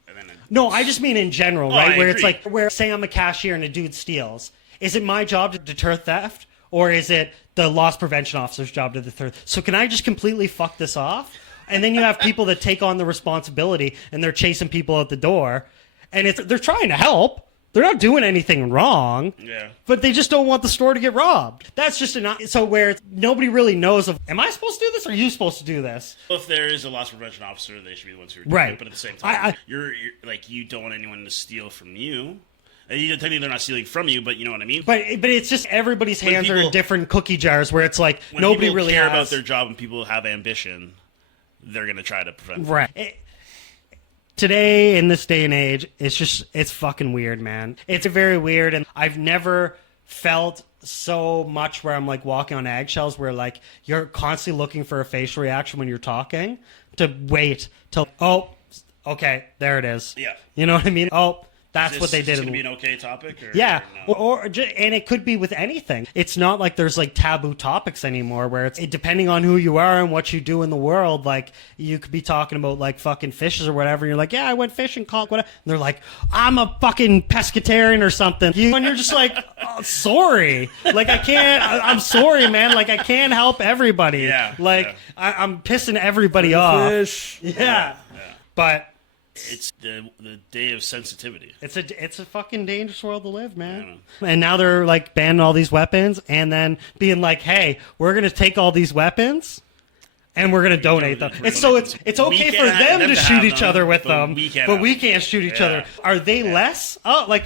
And then no, I just mean in general, I right? Where it's agree. like where say I'm a cashier and a dude steals. Is it my job to deter theft? Or is it the loss prevention officer's job to the third? So can I just completely fuck this off? And then you have people that take on the responsibility and they're chasing people out the door. And they're trying to help. They're not doing anything wrong. Yeah. But they just don't want the store to get robbed. That's just so where nobody really knows am I supposed to do this or are you supposed to do this? Well, if there is a loss prevention officer, they should be the ones who are doing Right. it. But at the same time, you're like, you don't want anyone to steal from you. Technically, they're not stealing from you, but you know what I mean? But it's just everybody's hands are in different cookie jars where it's like nobody really care about their job and people have ambition, they're going to try to prevent them. Right. Today, in this day and age, it's fucking weird, man. It's very weird, and I've never felt so much where I'm like walking on eggshells where like you're constantly looking for a facial reaction when you're talking to wait till, oh, okay, there it is. Yeah. You know what I mean? Oh, that's what they did. Is this going to be an okay topic? Or, yeah, or no? And it could be with anything. It's not like there's like taboo topics anymore where it's depending on who you are and what you do in the world. Like you could be talking about like fucking fishes or whatever. And you're like, yeah, I went fishing, caught whatever. And they're like, I'm a fucking pescatarian or something. And you're just like, oh, sorry. Like I can't. I'm sorry, man. Like I can't help everybody. Yeah. Like yeah. I'm pissing everybody off. Fish. Yeah. But. It's the day of sensitivity. It's a fucking dangerous world to live, man. And now they're like banning all these weapons and then being like, "Hey, we're going to take all these weapons and we're going to donate them." It's okay for them to shoot each other with them, but we can't shoot each other. Are they less? Oh, like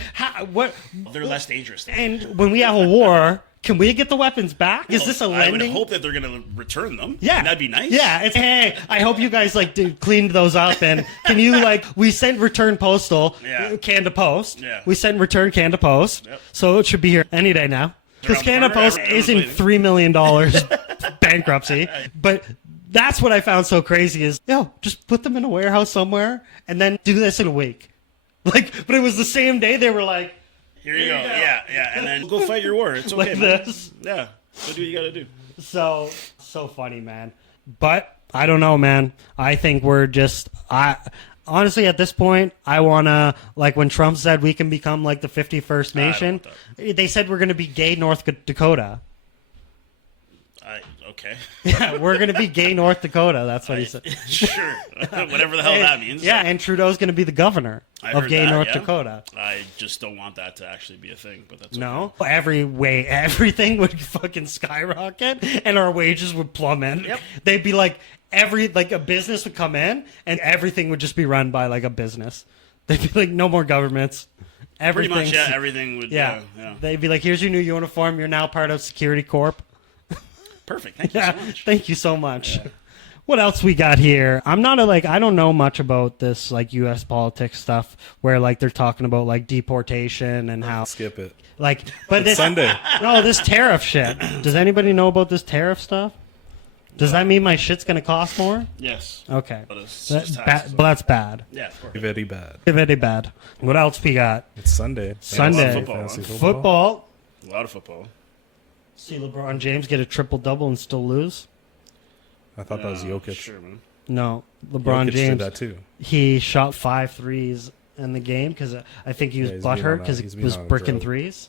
what? They're less dangerous. And when we have a war, can we get the weapons back? Is this a lending? I would hope that they're going to return them. Yeah. And that'd be nice. Yeah. Hey, I hope you guys cleaned those up. And can you we send return postal can to post. Yeah. We send return can to post. Yep. So it should be here any day now. Because can to post is in $3 million bankruptcy. But that's what I found so crazy is, just put them in a warehouse somewhere and then do this in a week. But it was the same day they were like, here you go. Yeah. And then go fight your war. It's okay, like man. this. Yeah. Go do what you got to do. So funny, man. But I don't know, man. I think we're just honestly at this point, I want to like when Trump said we can become like the 51st nation. They said we're going to be gay North Dakota. Okay. Yeah, we're going to be gay North Dakota. That's what he said. Sure. Whatever the hell that means. Yeah, and Trudeau's going to be the governor of gay North Dakota. I just don't want that to actually be a thing, but that's okay. No. Everything would fucking skyrocket and our wages would plummet. Yep. They'd be like a business would come in and everything would just be run by like a business. They'd be like no more governments. Pretty much, yeah, everything would yeah. They'd be like, here's your new uniform, you're now part of Security Corp. Perfect. Thank you so much. Thank you so much. Yeah. What else we got here? I'm not I don't know much about this like U.S. politics stuff where like they're talking about like deportation and how skip it. But this Sunday. No, this tariff shit. Does anybody know about this tariff stuff? Does that mean my shit's gonna cost more? Yes. Okay. But it's that's bad. Yeah, of course. Very bad. Very bad. What else we got? It's Sunday. Sunday. Football. A lot of football. See LeBron James get a triple-double and still lose? I thought that was Jokic. Sure, man. No, LeBron Jokic James did that too. He shot 5 threes in the game because I think he was butthurt because he was bricking threes.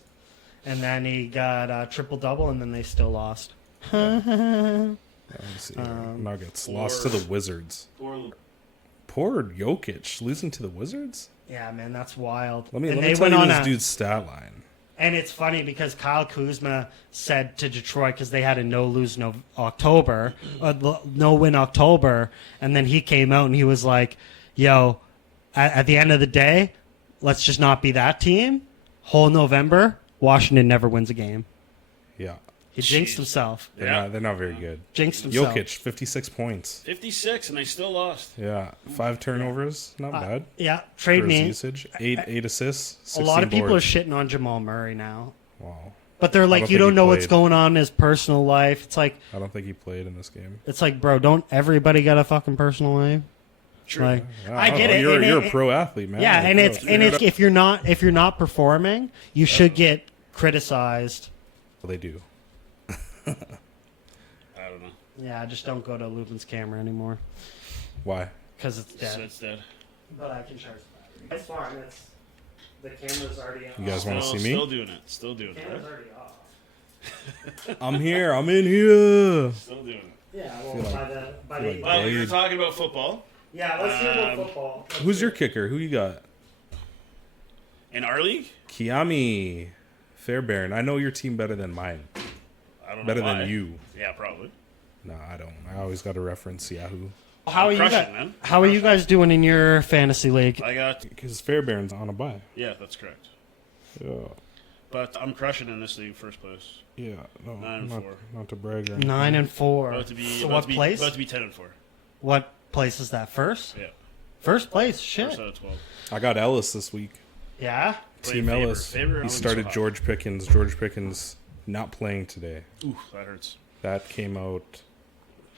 And then he got a triple-double, and then they still lost. Let me see. Nuggets lost to the Wizards. Poor Jokic losing to the Wizards? Yeah, man, that's wild. Let me tell you this dude's stat line. And it's funny because Kyle Kuzma said to Detroit because they had a no-win October, and then he came out and he was like, yo, at the end of the day, let's just not be that team. Whole November, Washington never wins a game. Yeah. He jinxed himself. They're not very good. Jinxed himself. Jokic, 56 points. 56, and they still lost. Yeah. 5 turnovers. Not bad. Yeah. Trade me. Usage. 8 assists. A lot of people are shitting on Jamal Murray now. Wow. But they're like, you don't know what's going on in his personal life. It's like... I don't think he played in this game. It's like, bro, don't everybody got a fucking personal life? True. Like, I get it. You're a pro athlete, man. Yeah, and it's if you're not performing, you should get criticized. Well, they do. I don't know. Yeah, just don't go to Lubin's camera anymore. Why? Because it's dead. So it's dead. But I can charge the battery. It's fine. The camera's already off. You guys want to see me? Still doing it. Still doing it. The camera's already off. I'm here. I'm in here. Still doing it. Yeah, well, like- by feel the like- Well, we were Blade. talking about football. yeah, let's hear about football. Who's your kicker? Who you got? In our league? Kiami Fairbairn. I know your team better than mine. I don't know Better why. than you. Yeah, probably. No, I don't. I always got to reference Yahoo. How are you Crushing, guys? man. How are you guys doing in your fantasy league? I got... Because Fairbairn's on a bye. Yeah, that's correct. Yeah. But I'm crushing in this league first place. Yeah. No, 9-4. not to brag or anything. 9-4. About to be, So about what to be, place? About to be 10-4. What place is that? First? Yeah. First place. Shit. First out of 12. I got Ellis this week. Yeah. Team Faber. Ellis. Faber, I He wouldn't started so hot. George Pickens. George Pickens not playing today. Ooh, that hurts. That came out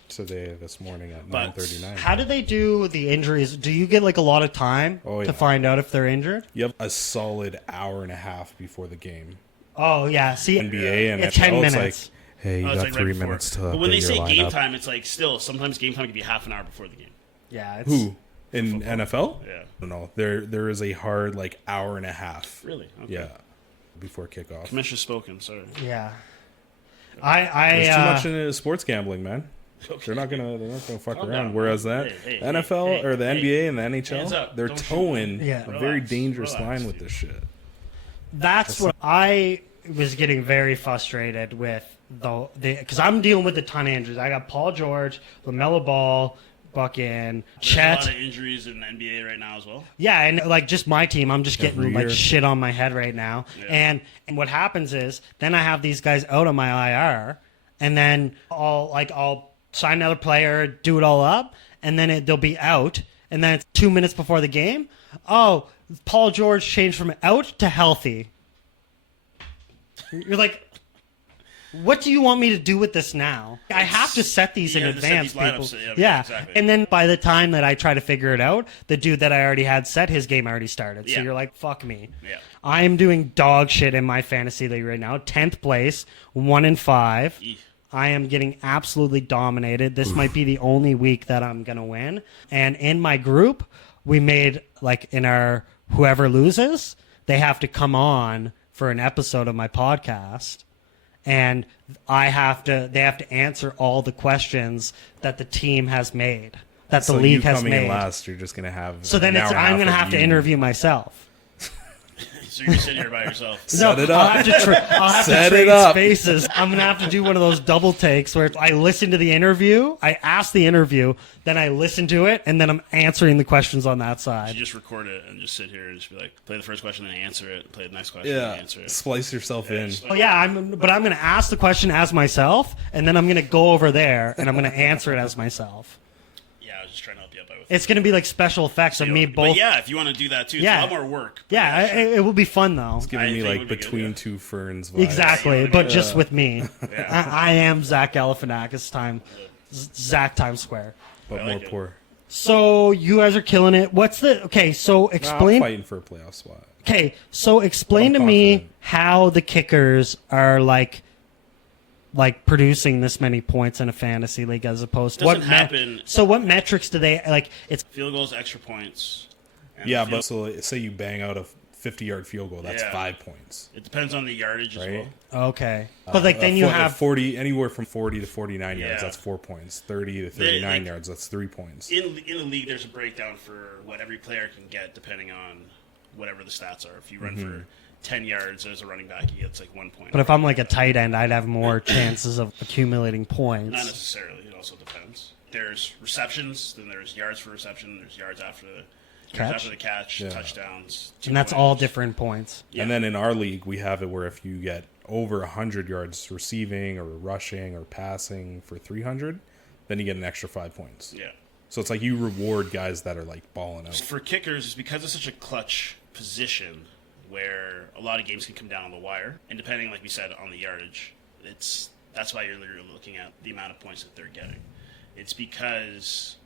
today, this morning at But 9:39. How do they do the injuries? Do you get like a lot of time Oh, yeah. to find out if they're injured? You have a solid hour and a half before the game. Oh yeah. See, NBA and it's NFL, 10 it's minutes. like, hey, you Oh, it's got like right 3 before. minutes to But when update they say your game lineup. time, it's like still, sometimes game time can be half an hour before the game. Yeah. It's, Who? In NFL? Yeah. No, there is a hard like hour and a half. Really? Okay. Yeah, before kickoff. Commissioner spoken, sorry. Yeah. There's too I much into sports gambling, man. Okay. They're not gonna fuck Calm around. down. Whereas that Hey, NFL hey, or the hey, NBA and the hands NHL, up. they're Don't shoot. towing Yeah. a very Relax. dangerous Relax, line with dude. this shit. that's what I was getting very frustrated with though, because I'm dealing with a ton of injuries. I got Paul George, LaMelo Ball, fucking There's a Chet. lot of injuries in the NBA right now as well. Yeah, and like just my team, I'm just getting Every like year. shit on my head right now. Yeah. And what happens is then I have these guys out on my IR, and then I'll sign another player, do it all up, and then they'll be out, and then it's 2 minutes before the game. Oh, Paul George changed from out to healthy. You're like, what do you want me to do with this now? I have to set these in You have to set advance, these lineups, people. yeah, Yeah. exactly. And then by the time that I try to figure it out, the dude that I already had set, his game already started. So Yeah. you're like, fuck me. Yeah. I am doing dog shit in my fantasy league right now. 10th place, 1-5. Eef. I am getting absolutely dominated. This might be the only week that I'm going to win. And in my group, we made, like, in our whoever loses, they have to come on for an episode of my podcast. And they have to answer all the questions that the team has made, that the So league you has coming made. in last, you're just gonna have. So then an hour and a I'm half going to of have to you. interview myself. So you're sitting here by yourself. Set it I'll up. have to, I'll have Set to it trade up. spaces. I'm going to have to do one of those double takes where I listen to the interview, I ask the interview, then I listen to it, and then I'm answering the questions on that You side. just record it and just sit here and just be like, play the first question and answer it. Play the next question Yeah, and answer it. splice yourself in. just like- Oh, yeah, I'm going to ask the question as myself, and then I'm going to go over there, and I'm going to answer it as myself. Yeah, I was just trying to help you out by with It's going to be like special effects of me But both. yeah, if you want to do that too, Yeah. it's a lot more work. But Yeah, sure. it will be fun, though. It's giving I me think it like would be good, between yeah. two ferns vibes. Exactly, Yeah. but just with me. I am Zach Galifianakis time. Zach Times Square. But I more like it. poor. So you guys are killing it. What's the okay? So Nah, I'm explain. fighting for a playoff spot. Okay, so explain to I'm me confident. how the kickers are like producing this many points in a fantasy league as opposed to Doesn't happen. So what metrics do they like? It's Field goals, extra points. and Yeah, field- but so say you bang out a 50-yard field goal, that's Yeah. 5 points. it depends on the yardage as Right. well. okay, but like then you have 40 anywhere from 40 to 49 yards, Yeah. that's 4 points. 30 to 39 like- yards, that's 3 points. In the league, there's a breakdown for what every player can get depending on whatever the stats are. If you run for 10 yards as a running back, he gets like 1 point. But if I'm like a tight end, I'd have more chances of accumulating Not points. necessarily. It also depends. There's receptions, then there's yards for reception, there's yards after the catch, Yeah. touchdowns. And that's 2 all points. different points. Yeah. And then in our league, we have it where if you get over 100 yards receiving or rushing or passing for 300, then you get an extra 5 points. Yeah. So it's like you reward guys that are like balling out. For kickers, it's because it's such a clutch position where a lot of games can come down on the wire, and depending, like we said, on the yardage, that's why you're literally looking at the amount of points that they're getting. It's because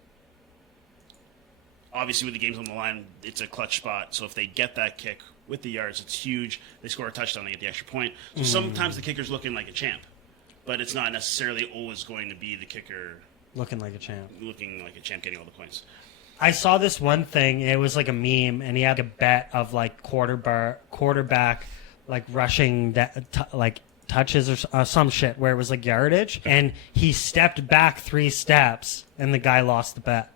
obviously with the games on the line, it's a clutch spot. So if they get that kick with the yards, it's huge. They score a touchdown, they get the extra point. So sometimes the kicker's looking like a champ, but it's not necessarily always going to be the kicker Looking like a champ. looking like a champ getting all the points. I saw this one thing. It was like a meme, and he had a bet of like quarterback, like rushing that like touches or some shit where it was like yardage, and he stepped back 3 steps, and the guy lost the bet.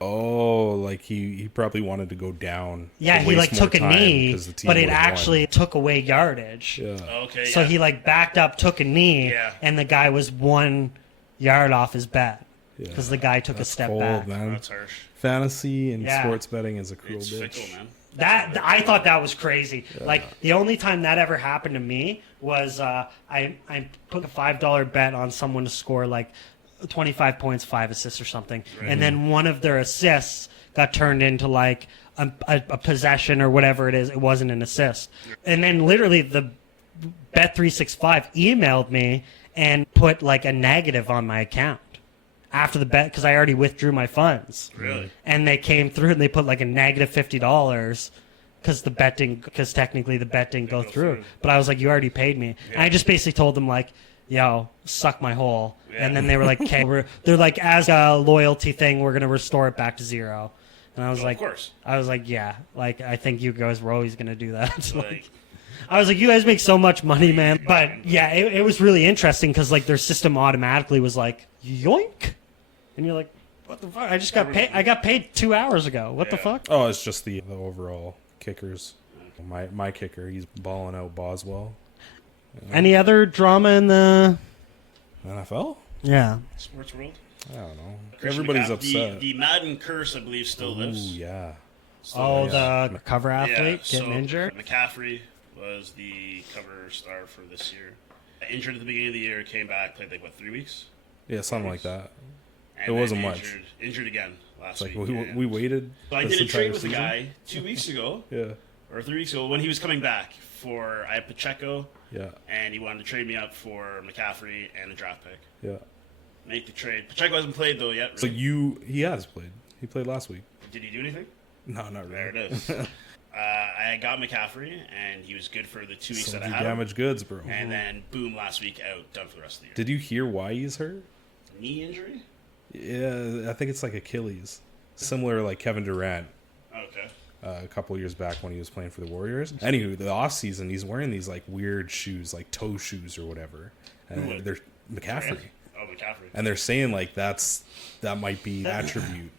Oh, like he probably wanted to go down. Yeah, to he like waste more took a time knee, 'cause the team but it would've won. actually took away yardage. Yeah. Okay. So yeah. he like backed up, took a knee, Yeah. and the guy was 1 yard off his bet Yeah. because the guy took That's a step cold, back. man. That's harsh. Fantasy and Yeah. sports betting is a cruel It's bitch. fickle, man. That I thought that was crazy. Like the only time that ever happened to me was I put a $5 bet on someone to score like 25 points, 5 assists or something, and then one of their assists got turned into like a possession or whatever it is. It wasn't an assist, and then literally the Bet365 emailed me and put like a negative on my account after the bet because I already withdrew my funds. Really? And they came through and they put like a negative $50 because technically the bet didn't go through. But I was like, you already paid me. And I just basically told them like, yo, suck my hole. Yeah. And then they were like, okay, they're like, as a loyalty thing, we're gonna restore it back to 0. And I was Well, like, of course. I was like, yeah, like I think you guys were always gonna do that. Like, I was like, you guys make so much money, man. But yeah, it was really interesting because like their system automatically was like, yoink, and you're like, what the fuck? I just got paid. I got paid 2 hours ago. What the Yeah. fuck? Oh, it's just the overall kickers. My kicker, he's balling out Boswell. Any other drama in the? NFL? Yeah. sports world. I don't know. Christian Everybody's McCaffrey, upset. The Madden curse, I believe, still Ooh, lives. yeah. Oh, Yeah. the cover athlete getting so injured. McCaffrey was the cover star for this year. Injured at the beginning of the year, came back, played like what 3 weeks. Yeah, something like that. And It then wasn't much. Injured again last It's like week. we, and- we waited. So I this did a trade entire with a season? guy 2 weeks ago, Yeah, or 3 weeks ago, when he was coming back for I had Pacheco, yeah, and he wanted to trade me up for McCaffrey and a draft pick. yeah. Make the trade. Pacheco hasn't played though yet. So Really. he has played. He played last week. Did he do anything? No, not There really. it is. I got McCaffrey, and he was good for the 2 weeks Sold that I you had him. damaged goods, bro. And then boom, last week out, done for the rest of the year. Did you hear why he's hurt? Knee injury? Yeah, I think it's like Achilles. Similar like Kevin Durant Okay. a couple years back when he was playing for the Warriors. Anywho, the off season, he's wearing these like weird shoes, like toe shoes or whatever. And Who? they're McCaffrey. Oh, McCaffrey. And they're saying like that might be an attribute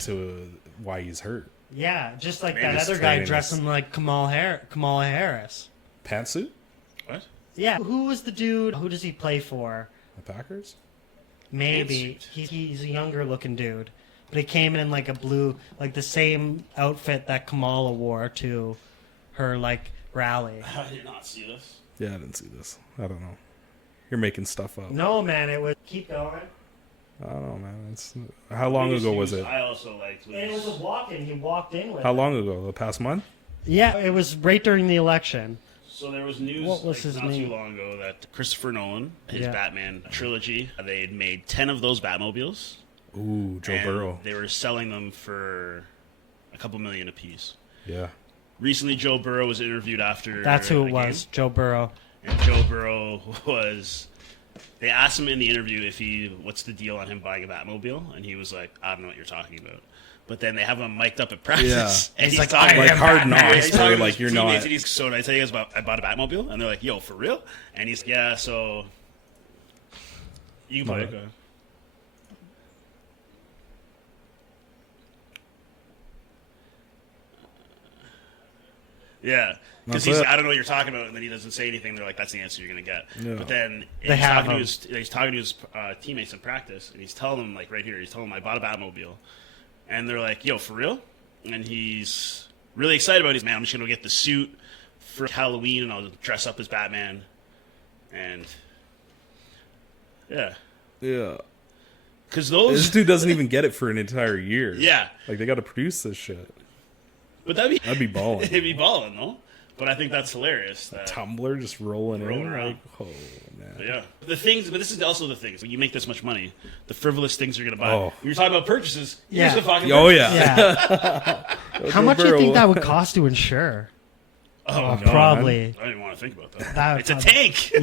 to why he's hurt. Yeah, just like Maybe that it's other guy training dressing like Kamala Harris. Pantsuit? What? Yeah, who was the dude? Who does he play for? The Packers? Maybe Pantsuit. he's a younger looking dude, but he came in like a blue, like the same outfit that Kamala wore to her like rally. I did not see this. Yeah, I didn't see this. I don't know. You're making stuff up. No, man, it was keep going. I don't know, man. It's how long Biggest ago was news it? I also liked And it was a walk-in. He walked in with. How it. long ago? The past month? Yeah, it was right during the election. So there was news What was like, his not name? too long ago that Christopher Nolan, his Yeah. Batman trilogy, they had made 10 of those Batmobiles. Ooh, Joe and Burrow. They were selling them for a couple million apiece. Yeah. Recently, Joe Burrow was interviewed after. That's who a it was, game, Joe Burrow. and Joe Burrow was. They asked him in the interview what's the deal on him buying a Batmobile, and he was like, "I don't know what you're talking about." But then they have him mic'd up at practice, Yeah. and He's he's like, talking "I Like am Hard Batman." Knocks, he's where talking to like his you're teammates, not. and he's, so did I tell you guys about I bought a Batmobile? And they're like, "Yo, for real?" And he's yeah. So you can play it. Go ahead. Yeah, because That's he's it. I don't know what you're talking about, and then he doesn't say anything. They're like, "That's the answer you're gonna get." Yeah. But then They have him. he's talking to his teammates in practice, and he's telling them like right here, he's telling them I bought a Batmobile, and they're like, "Yo, for real?" And he's really excited about it. He's man, I'm just gonna get the suit for Halloween, and I'll dress up as Batman, and yeah, Yeah. because This those dude doesn't even get it for an entire year. yeah, Like they got to produce this shit. but that'd be balling. it'd be balling though. But I think that's hilarious. That, Tumblr just rolling in. around. Like, oh man. Yeah. The things, but this is also the things. When you make this much money, the frivolous things you're going to buy. Oh. When you're talking about purchases, Yeah. here's the fucking Oh purchase. yeah. Yeah. How much do you think that would cost to insure? Oh, Probably. I didn't want to think about that. That- It's a tank. Yeah.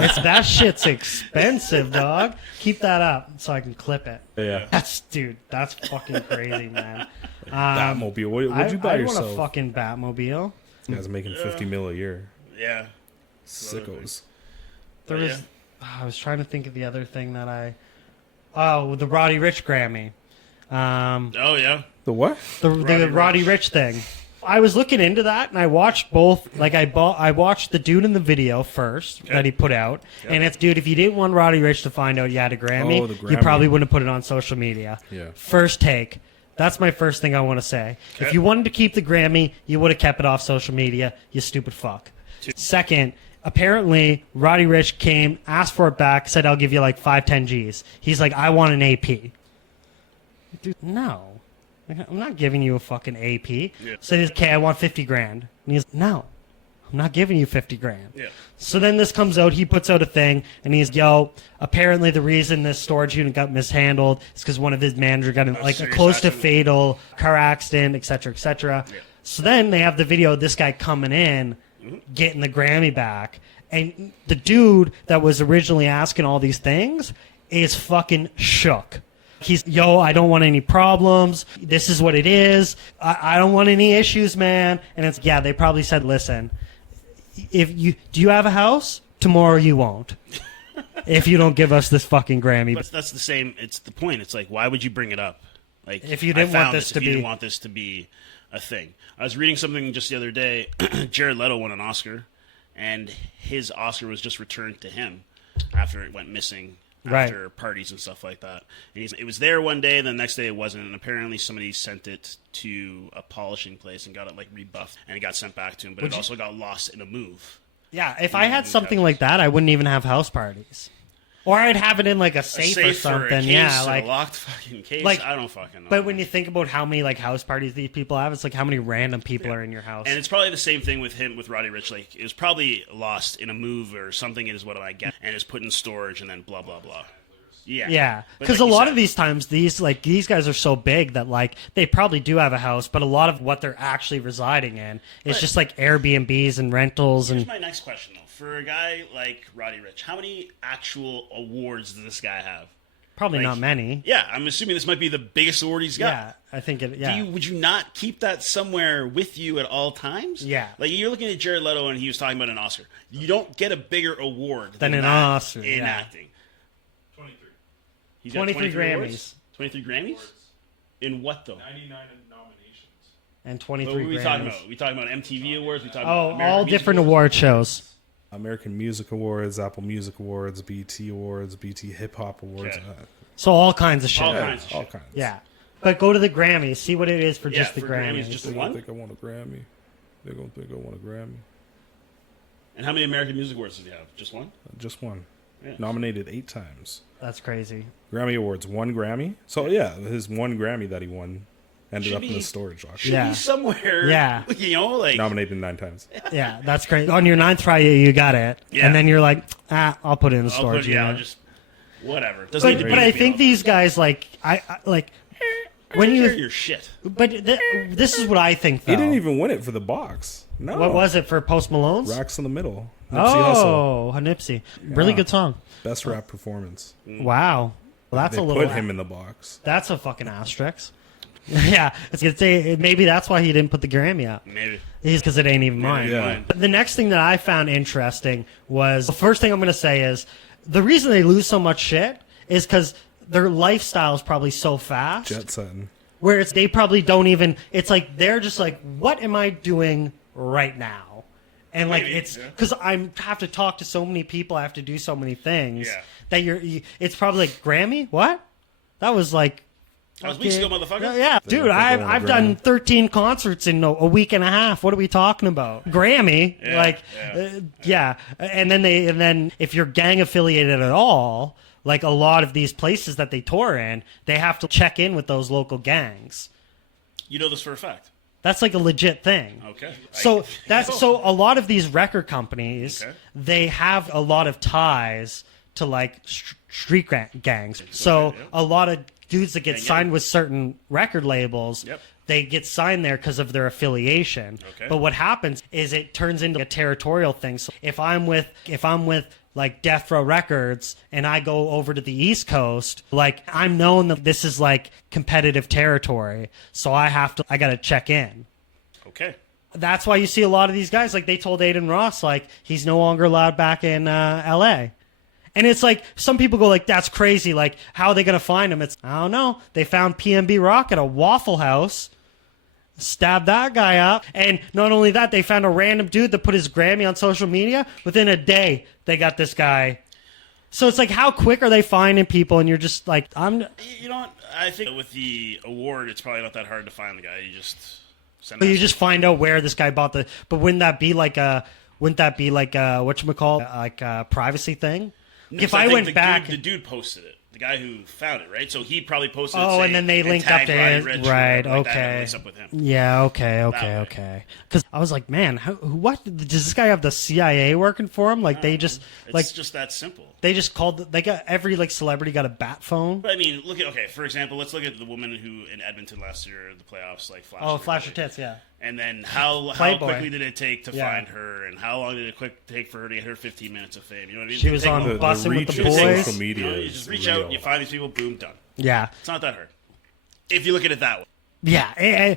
Yeah. That shit's expensive, dog. Keep that up so I can clip it. Yeah. That's fucking crazy, man. Batmobile. What'd you buy I yourself? want a fucking Batmobile. This guy's making $50 million a year. Yeah. Sickos. There Oh, was. yeah? I was trying to think of the other thing that I. Oh, the Roddy Ricch Grammy. Oh yeah. The what? The Roddy Ricch. Ricch thing. I was looking into that, and I watched both. Like I watched the dude in the video first that he put out, and it's dude. If you didn't want Roddy Ricch to find out you had a Grammy, Oh, the you Grammy. probably wouldn't have put it on social media. Yeah. First take. That's my first thing I want to say. If you wanted to keep the Grammy, you would have kept it off social media. You stupid fuck. Second. Apparently, Roddy Ricch came, asked for it back, said, I'll give you like 5-10 G's. He's like, I want an AP. Dude, no. I'm not giving you a fucking AP. Yeah. So he's, okay, I want 50 grand. And he's, no, I'm not giving you 50 grand. Yeah. So then this comes out, he puts out a thing, and he's, yo, apparently the reason this storage unit got mishandled is because one of his managers got in like a serious close to accident. fatal car accident, et cetera, et cetera. Yeah. So then they have the video of this guy coming in, getting the Grammy back, and the dude that was originally asking all these things is fucking shook. He's, yo, I don't want any problems. This is what it is. I don't want any issues, man. And it's, yeah, they probably said, listen, do you have a house? Tomorrow you won't. If you don't give us this fucking Grammy. But that's the same. It's the point. It's like, why would you bring it up? Like, If you didn't want this to if you be- didn't want this to be a thing. I was reading something just the other day. Jared Leto won an Oscar, and his Oscar was just returned to him after it went missing. After parties and stuff like that. And it was there one day, and the next day it wasn't. And apparently somebody sent it to a polishing place and got it like rebuffed, and it got sent back to him. But it also got lost in a move. Yeah, if I had something like that, I wouldn't even have house parties. Or I'd have it in like a A safe or for a something. case, Yeah, or like a locked fucking case. like- I don't fucking know. But when you think about how many like house parties these people have, it's like how many random people are in your house. And it's probably the same thing with him, with Roddy Ricch. Like, it was probably lost in a move or something is what I get, and is put in storage and then blah, blah, blah. Yeah. Yeah, But because like a you lot said- of these times, these guys are so big that like they probably do have a house, but a lot of what they're actually residing in is But- just like Airbnbs and rentals. Here's And my next question, though. For a guy like Roddy Ricch, how many actual awards does this guy have? probably like- not many. Yeah, I'm assuming this might be the biggest award he's got. Yeah, I think it. Yeah, Would you not keep that somewhere with you at all times? Yeah. Like, you're looking at Jared Leto, and he was talking about an Oscar. You don't get a bigger award Than an that Oscar, in yeah. acting. 23. He's got 23 awards? Grammys. 23 Grammys? In what, though? 99 nominations. and What 23 were we Grammys. talking about? We talking about MTV awards? We talking Oh, about American all Music different Awards? award shows. American Music Awards, Apple Music Awards, BT Awards, BT Hip Hop Awards. Okay. So all kinds of shit. All Yeah. kinds of shit. kinds. But go to the Grammys, see what it is for Yeah, just the for Grammys, Grammys. just They're one? gonna think I want a Grammy. They're gonna think I want a Grammy. And how many American Music Awards does he have? Just one? Just one. Yeah. Nominated 8 times. That's crazy. Grammy Awards, 1 Grammy. So yeah, his 1 Grammy that he won ended Should up in be- the storage locker. Should Yeah. be somewhere. Yeah. You know, like. Nominated 9 times. Yeah, that's crazy. On your 9th Friday, you got it, Yeah. and then you're like, I'll put it in the I'll storage put, yeah, I'll unit. just. Whatever. Doesn't need to But be I a big think deal. these guys like I like when Take care of you. your shit. But this is what I think. Though. He didn't even win it for the box. No. What was it for Post Malone's? Rocks in the Middle. Nipsey Hussle. Oh, Nipsey. Really Yeah. good song. Best rap performance. Wow. Well, that's They a little. put him in the box. That's a fucking asterisk. Yeah, I was gonna say maybe that's why he didn't put the Grammy out. Maybe. He's because it ain't even mine. Yeah. Mine. The next thing that I found interesting was the first thing I'm going to say is the reason they lose so much shit is because their lifestyle is probably so fast. Jet setting. Where they probably don't even. It's like they're just like, what am I doing right now? And like Maybe, it's yeah. because I have to talk to so many people, I have to do so many things Yeah. that it's probably like Grammy. What? That was like. That was weeks ago, motherfucker. Yeah, They dude, don't think I've they done want a Grammy. 13 concerts in a week and a half. What are we talking about? Grammy, Yeah, like, yeah. And then if you're gang affiliated at all, like a lot of these places that they tour in, they have to check in with those local gangs. You know this for a fact. That's like a legit thing. Okay. So so a lot of these record companies, Okay. they have a lot of ties to like street gangs. So yeah. a lot of dudes that get Gang, signed yeah. with certain record labels, Yep. they get signed there because of their affiliation. Okay. But what happens is it turns into a territorial thing. So if I'm with like Death Row Records and I go over to the East Coast, like I'm known that this is like competitive territory. So I got to check in. Okay. that's why you see a lot of these guys, like they told Aiden Ross, like he's no longer allowed back in LA. And it's like, some people go like, that's crazy. Like, how are they going to find him? It's, I don't know. They found PNB Rock at a Waffle House, stabbed that guy up. And not only that, they found a random dude that put his Grammy on social media. Within a day, they got this guy. So it's like, how quick are they finding people? And you're just like, You know what? I think with the award, it's probably not that hard to find the guy. You just send you just find out where this guy bought the, but wouldn't that be like a whatchamacallit, like a privacy thing? No, If 'cause I think went back, the dude posted it. The guy who found it, right? So he probably posted it. oh, and then they linked up to Roddy his, Ricch or right? whatever like that, and Okay, links up with him. yeah, okay. way. Because I was like, man, what does this guy have the CIA working for him? Like they just It's just that simple. they just called. They got every like celebrity got a bat phone. But I mean, for example, let's look at the woman who in Edmonton last year, the playoffs, like flashed. Oh, her flash her belly. tits, yeah. And then how Playboy. quickly did it take to Yeah. find her, and how long did it take for her to get her 15 minutes of fame? You know what I mean? She was Take on long. Bussing with the reach of Boys. social media. You is just reach real. out, you find these people, boom, done. Yeah, It's not that hard. If you look at it that way. yeah.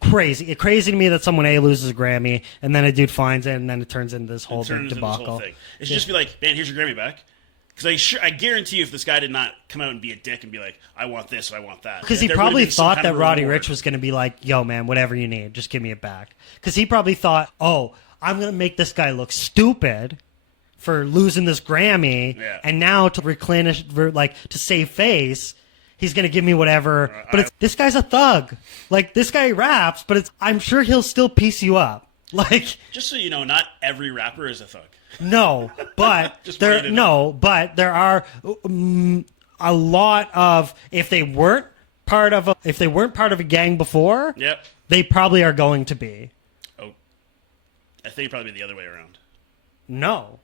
Crazy to me that someone loses a Grammy and then a dude finds it and then it turns into this whole Turn big into this debacle. whole thing. It should just be like, man, here's your Grammy back. Because I guarantee you, if this guy did not come out and be a dick and be like, I want this, I want that. Because he there probably would've been some thought kind that of Roddy reward. Ricch was going to be like, yo, man, whatever you need, just give me it back. Because he probably thought, oh, I'm going to make this guy look stupid for losing this Grammy, Yeah. and now to replenish, like, to save face, he's going to give me whatever. But this guy's a thug. Like, this guy raps, but I'm sure he'll still piece you up. Like, Just so you know, not every rapper is a thug. no, but Just want you to know. but there are a lot of, if they weren't part of a gang before, Yep. they probably are going to be. Oh, I think it'd probably be the other way around. No,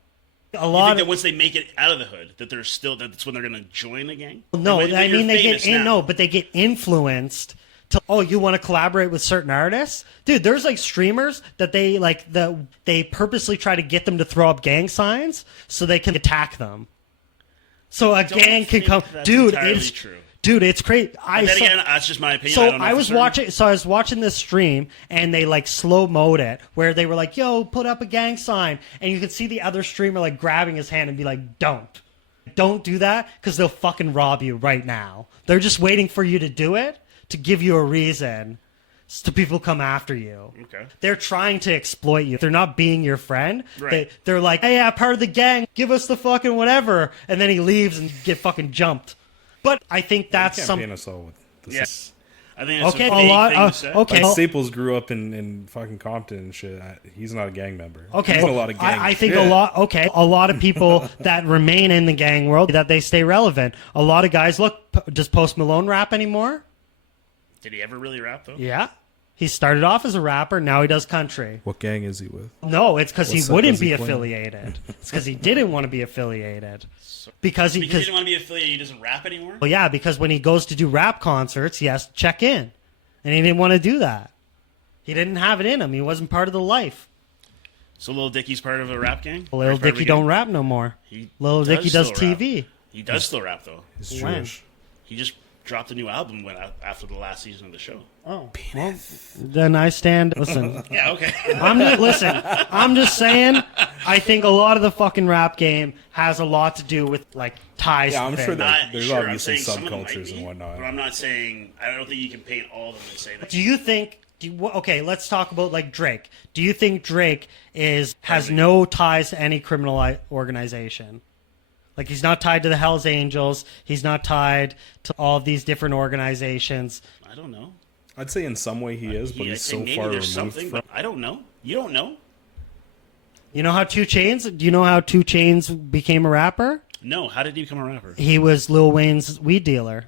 a You lot think that of once they make it out of the hood, that that's when they're going to join the gang? no. Like, when I you're mean, they get famous now. but they get influenced. Oh, you want to collaborate with certain artists? Dude, there's like streamers that they purposely try to get them to throw up gang signs so they can attack them. So a don't gang can think come. that's Dude, entirely it's true. Dude, it's crazy. But then again, that's just my opinion. So don't know I for was certain. watching this stream, and they like slow mode it, where they were like, "Yo, put up a gang sign," and you could see the other streamer like grabbing his hand and be like, "Don't do that, because they'll fucking rob you right now. They're just waiting for you to do it to give you a reason, so people come after you. Okay. They're trying to exploit you. They're not being your friend. Right. They're like, hey, yeah, part of the gang. Give us the fucking whatever," and then he leaves and get fucking jumped. But I think that's You can't some. paint us all with this. Yes. I think that's Okay, a vague thing to say. okay. Like Staples grew up in fucking Compton and shit. He's not a gang member. Okay, He's in a lot of gang I think shit. a lot of people that remain in the gang world, that they stay relevant. A lot of guys, look, does Post Malone rap anymore? Did he ever really rap, though? Yeah. He started off as a rapper, now he does country. What gang is he with? No, it's because he What set wouldn't does he be play? affiliated. It's because he didn't want to be affiliated. Because he didn't want to be affiliated, he doesn't rap anymore? Well, yeah, because when he goes to do rap concerts, he has to check in. And he didn't want to do that. He didn't have it in him. He wasn't part of the life. So Lil Dicky's part of a rap gang? Lil Or he's part of Dicky a gang? don't rap no more. He Lil Dicky does still rap. TV. He does still rap, though. He's When? Jewish. He just dropped a new album after the last season of the show. Oh, well, then I stand. Listen, Yeah, okay. I'm just saying. I think a lot of the fucking rap game has a lot to do with like ties. Yeah, to I'm sure things. that- Not there's sure, obviously I'm saying some of them subcultures might be, and whatnot. But I'm not saying, I don't think you can paint all of them and say that. Do you think? Okay, let's talk about like Drake. Do you think Drake has no ties to any criminal organization? Like he's not tied to the Hells Angels. He's not tied to all of these different organizations. I don't know. I'd say in some way he is, but I he's think so maybe far there's removed something, from. but I don't know. You don't know? You know how 2 Chainz? Do you know how 2 Chainz became a rapper? No. How did he become a rapper? He was Lil Wayne's weed dealer.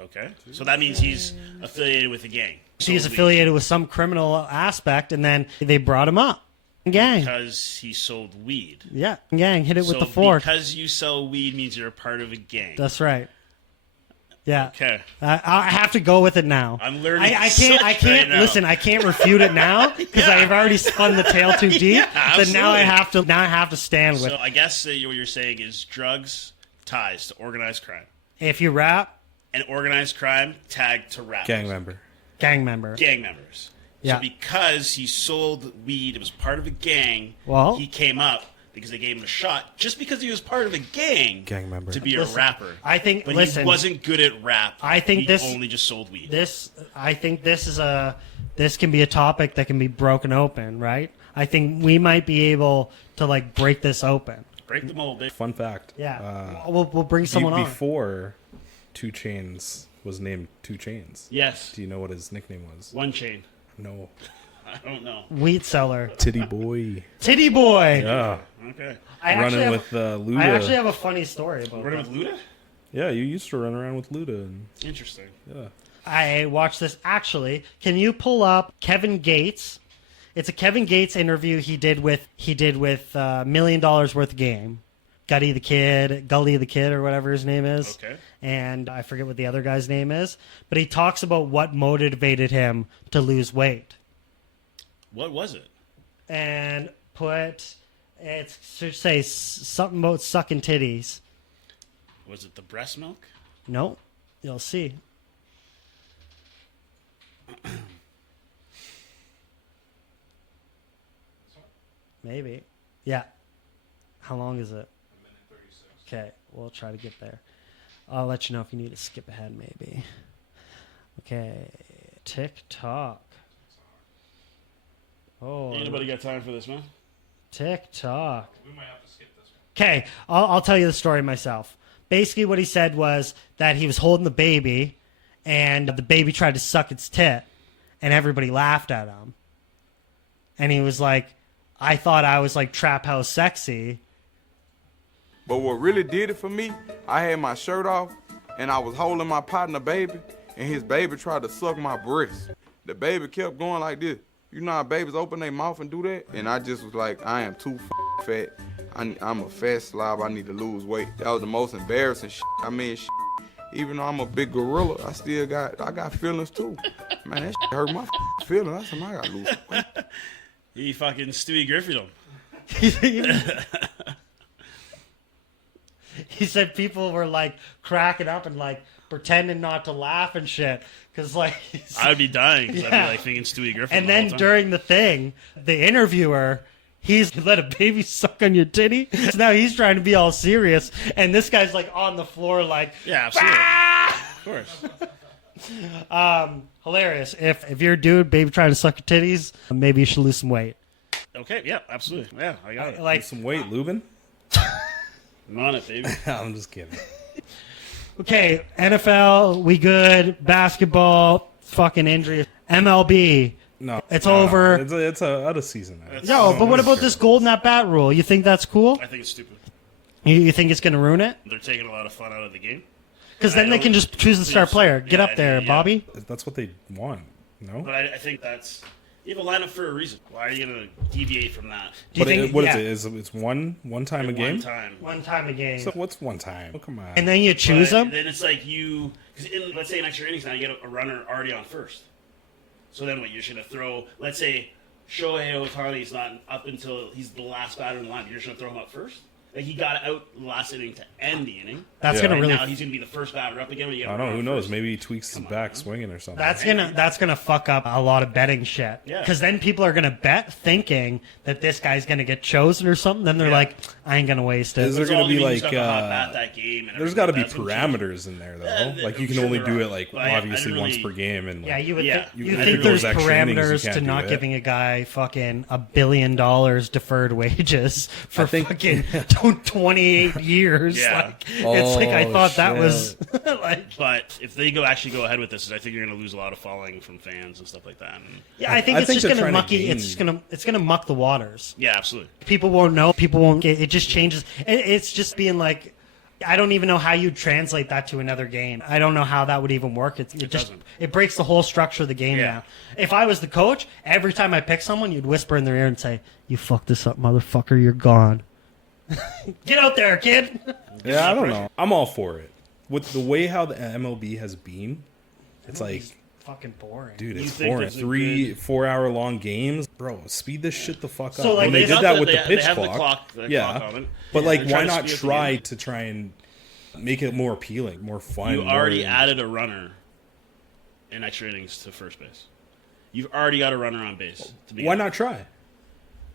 Okay. So that means he's affiliated with a gang. He's Sold weed. affiliated with some criminal aspect, and then they brought him up. Gang. Because he sold weed. Yeah, gang. Hit it with So the fork. because you sell weed means you're a part of a gang. That's right. Yeah. Okay. I have to go with it now. I'm learning I so can't. I much can't right now. listen. I can't refute it now because I've already spun the tail too deep. Yeah, But now I absolutely. have to. Now I have to stand with. So I guess that what you're saying is drugs ties to organized crime. If you rap, And organized crime tagged to rap. Gang member. gang member. Gang members. Yeah. So because he sold weed, it was part of a gang, Well- he came up because they gave him a shot just because he was part of a gang member. to be Listen, a rapper. I think- but listen, he wasn't good at rap. I think he this- only just sold weed. I think this can be a topic that can be broken open, right? I think we might be able to like break this open. Break the mold, baby. Fun fact. Yeah, we'll bring someone on. Before 2 Chainz was named 2 Chainz. Yes. Do you know what his nickname was? One chain. No. I don't know. Wheat seller, Titty Boy. Titty boy. Yeah. Okay. Running with Luda. I actually have a funny story about Running that. with Luda? Yeah, you used to run around with Luda. And, Interesting. yeah. I watched this actually. Can you pull up Kevin Gates? It's a Kevin Gates interview he did with $1 million worth of game. Gully the Kid, or whatever his name is. Okay. And I forget what the other guy's name is, but he talks about what motivated him to lose weight. What was it? And it should say something about sucking titties. Was it the breast milk? No, you'll see. Maybe. Yeah. How long is it? 1 minute 36. Okay, we'll try to get there. I'll let you know if you need to skip ahead, maybe. Okay, TikTok. Oh, Anybody got time for this, man? TikTok. We might have to skip this one. Okay, I'll tell you the story myself. Basically, what he said was that he was holding the baby, and the baby tried to suck its tit, and everybody laughed at him. And he was like, I thought I was like trap house sexy. But what really did it for me, I had my shirt off, and I was holding my partner baby, and his baby tried to suck my breast. The baby kept going like this. You know how babies open their mouth and do that? And I just was like, I am too fat. I'm a fat slob. I need to lose weight. That was the most embarrassing shit. I mean, even though I'm a big gorilla, I got feelings too. Man, that shit hurt my feelings. I said, man, I gotta lose weight. He fucking Stewie Griffith him. He said people were like cracking up and like pretending not to laugh and shit. Cause like, I would be dying because I'd Yeah. be like thinking Stewie Griffith. and the whole then time. during the thing, the interviewer, he's let a baby suck on your titty. So now he's trying to be all serious. And this guy's like on the floor like, Yeah, absolutely. Of course. hilarious. If you're a dude, baby trying to suck your titties, maybe you should lose some weight. Okay, yeah, absolutely. Yeah, I got it. Like, Some weight, Lubin? I'm on it, baby. I'm just kidding. okay, NFL, we good. Basketball, fucking injury. MLB, No. It's no, over. It's out of season now. no, but what about this golden at bat rule? You think that's cool? I think it's stupid. You think it's going to ruin it? They're taking a lot of fun out of the game. Because then they can just choose the star player. Get up there, Yeah. Bobby. That's what they want. No? But I think that's... You have a lineup for a reason. Why are you going to deviate from that? Do you But think? what yeah, is it? It's one time a game? One time. one time a game, So what's one time? Oh, come on. and then you choose But them. Then it's like you... Because let's say in extra innings now, you get a runner already on first. So then what? You're just going to throw... Let's say Shohei Ohtani's not up until he's the last batter in the line. You're just going to throw him up first? Like he got out the last inning to end the inning. That's Yeah. gonna And really. now he's going to be the first batter up again. When you get I a don't know. runner Who on knows? first. Maybe he tweaks his Come on, back man. swinging or something. That's gonna fuck up a lot of betting shit. Yeah. Because then people are gonna bet thinking that this guy's gonna get chosen or something. Then they're Yeah. like, I ain't gonna waste it. Is there It's going all to be the means like? you have to hot bat that game and There's everything. got to be That's what changed. parameters in there though. Yeah, Like you I'm can sure only there do are. it like But I obviously didn't once really- per game and like, Yeah, you would. Yeah. You You- think if there's those extra innings, you parameters can't to do not it. giving a guy fucking $1 billion deferred wages for I think- fucking 28 years? Yeah. Like, it's like I Oh, thought that was shit. like. But if they actually go ahead with this, I think you're going to lose a lot of following from fans and stuff like that. And Yeah, I think I it's think just they're gonna trying to mucky. gain- It's gonna muck the waters. yeah, absolutely. People won't know. People won't get. It just changes. It's just being like, I don't even know how you translate that to another game. I don't know how that would even work. It just doesn't. it breaks the whole structure of the game Yeah. now. If I was the coach, every time I pick someone, you'd whisper in their ear and say, "You fucked this up, motherfucker. You're gone. Get out there, kid." yeah, I don't know. I'm all for it. With the way how the MLB has been, it's like, Fucking boring. dude, You it's think boring. there's a 3-4 hour long games, bro. Speed this shit the fuck up. So, like, when they they did got that the- with the they pitch have the clock, clock yeah. on it. But Yeah, like, they're why trying to not speed up the try game. to try and make it more appealing, more fun? You more- already added a runner in extra innings to first base. you've already got a runner on base. Why not try?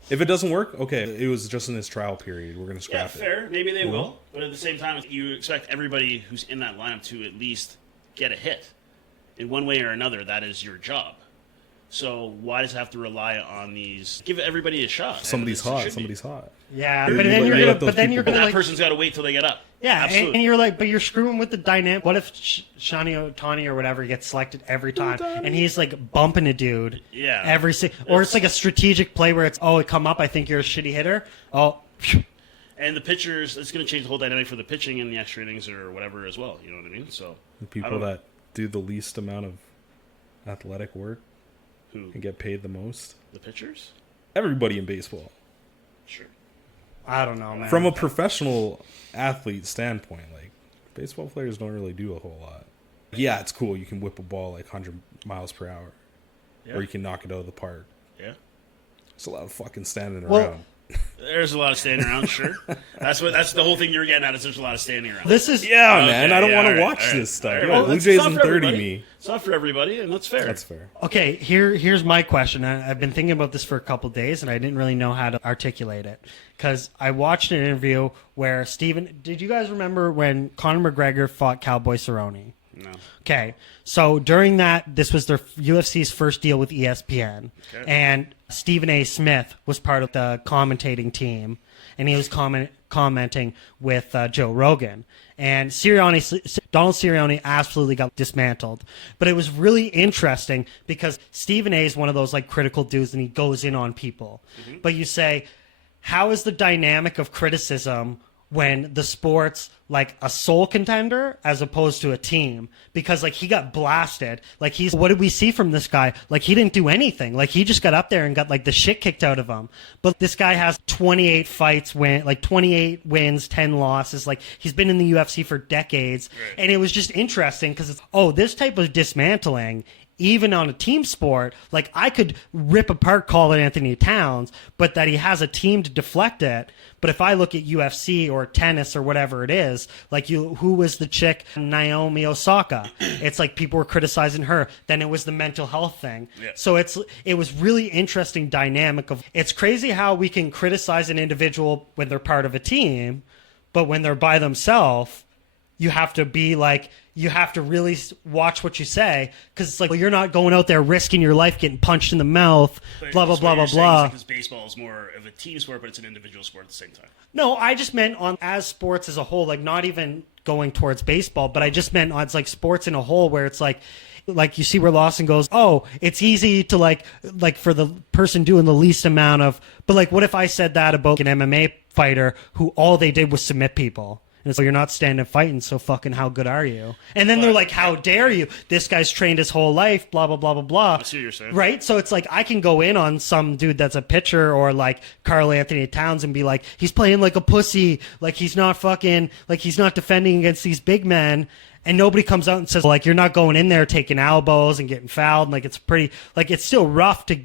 If it doesn't work, okay, it was just in this trial period. We're going to Yeah, scrap it. fair. Maybe they will. But at the same time, you expect everybody who's in that lineup to at least get a hit. In one way or another, that is your job. So why does it have to rely on these? Give everybody a shot. Somebody's As it hot. should be. Somebody's hot. Yeah, You're- but you then let- you're you gonna, let those but then you're people- gonna That like, person's got to wait till they get up. yeah, Absolutely. and you're like, but you're screwing with the dynamic. What if Shani Otani or whatever gets selected every time, and he's like bumping a dude, Yeah. or it's like a strategic play where it's, oh, it come up, I think you're a shitty hitter, oh, phew. And the pitchers, it's going to change the whole dynamic for the pitching and the extra innings or whatever as well. You know what I mean? So The I people don't- that do the least amount of athletic work who and get paid the most. the pitchers? Everybody in baseball. Sure. I don't know, man. From a professional athlete standpoint, like, baseball players don't really do a whole lot. Yeah, it's cool. You can whip a ball like 100 miles per hour. Yeah. Or you can knock it out of the park. Yeah. It's a lot of fucking standing Well, around. There's a lot of standing around. Sure. That's the whole thing you're getting at. Is there's a lot of standing around. This is Yeah, Okay, man. I don't yeah, want all to right, watch all right. this stuff. All right, Yeah, well, Blue it's Jays not and for 30 everybody. me. It's not for everybody, and that's fair. That's fair. okay. Here's my question. I've been thinking about this for a couple days, and I didn't really know how to articulate it because I watched an interview where Steven. Did you guys remember when Conor McGregor fought Cowboy Cerrone? No. Okay, so during that, this was their UFC's first deal with ESPN, Okay. and Stephen A. Smith was part of the commentating team, and he was commenting with Joe Rogan. And Donald Sirianni absolutely got dismantled. But it was really interesting because Stephen A. is one of those like critical dudes, and he goes in on people. But you say, how is the dynamic of criticism when the sport's like a sole contender as opposed to a team? Because like he got blasted. Like what did we see from this guy? Like he didn't do anything. Like he just got up there and got like the shit kicked out of him. But this guy has 28 fights, 28 wins, 10 losses. Like he's been in the UFC for decades. Right. And it was just interesting because it's, this type of dismantling, even on a team sport, like I could rip apart Colin Anthony Towns, but that he has a team to deflect it. But if I look at UFC or tennis or whatever it is, like who was the chick, Naomi Osaka? It's like people were criticizing her. Then it was the mental health thing. Yeah. So it was really interesting dynamic of, it's crazy how we can criticize an individual when they're part of a team, but when they're by themselves, you have to be like, you have to really watch what you say because it's like, well, you're not going out there risking your life getting punched in the mouth, But blah, blah, so blah, what blah, you're saying blah. is because baseball is more of a team sport, but it's an individual sport at the same time. No, I just meant on as sports as a whole, like not even going towards baseball, but I just meant on it's like sports in a whole where it's like you see where Lawson goes, oh, it's easy to like for the person doing the least amount of, but like what if I said that about an MMA fighter who all they did was submit people? And it's like, you're not standing fighting, so fucking how good are you? And then they're like, how dare you? This guy's trained his whole life, blah, blah, blah, blah, blah. I see what you're saying. Right? So it's like, I can go in on some dude that's a pitcher or like Karl Anthony Towns and be like, he's playing like a pussy, like he's not fucking, like he's not defending against these big men. And nobody comes out and says, like, you're not going in there taking elbows and getting fouled. And like, it's pretty, like, it's still rough to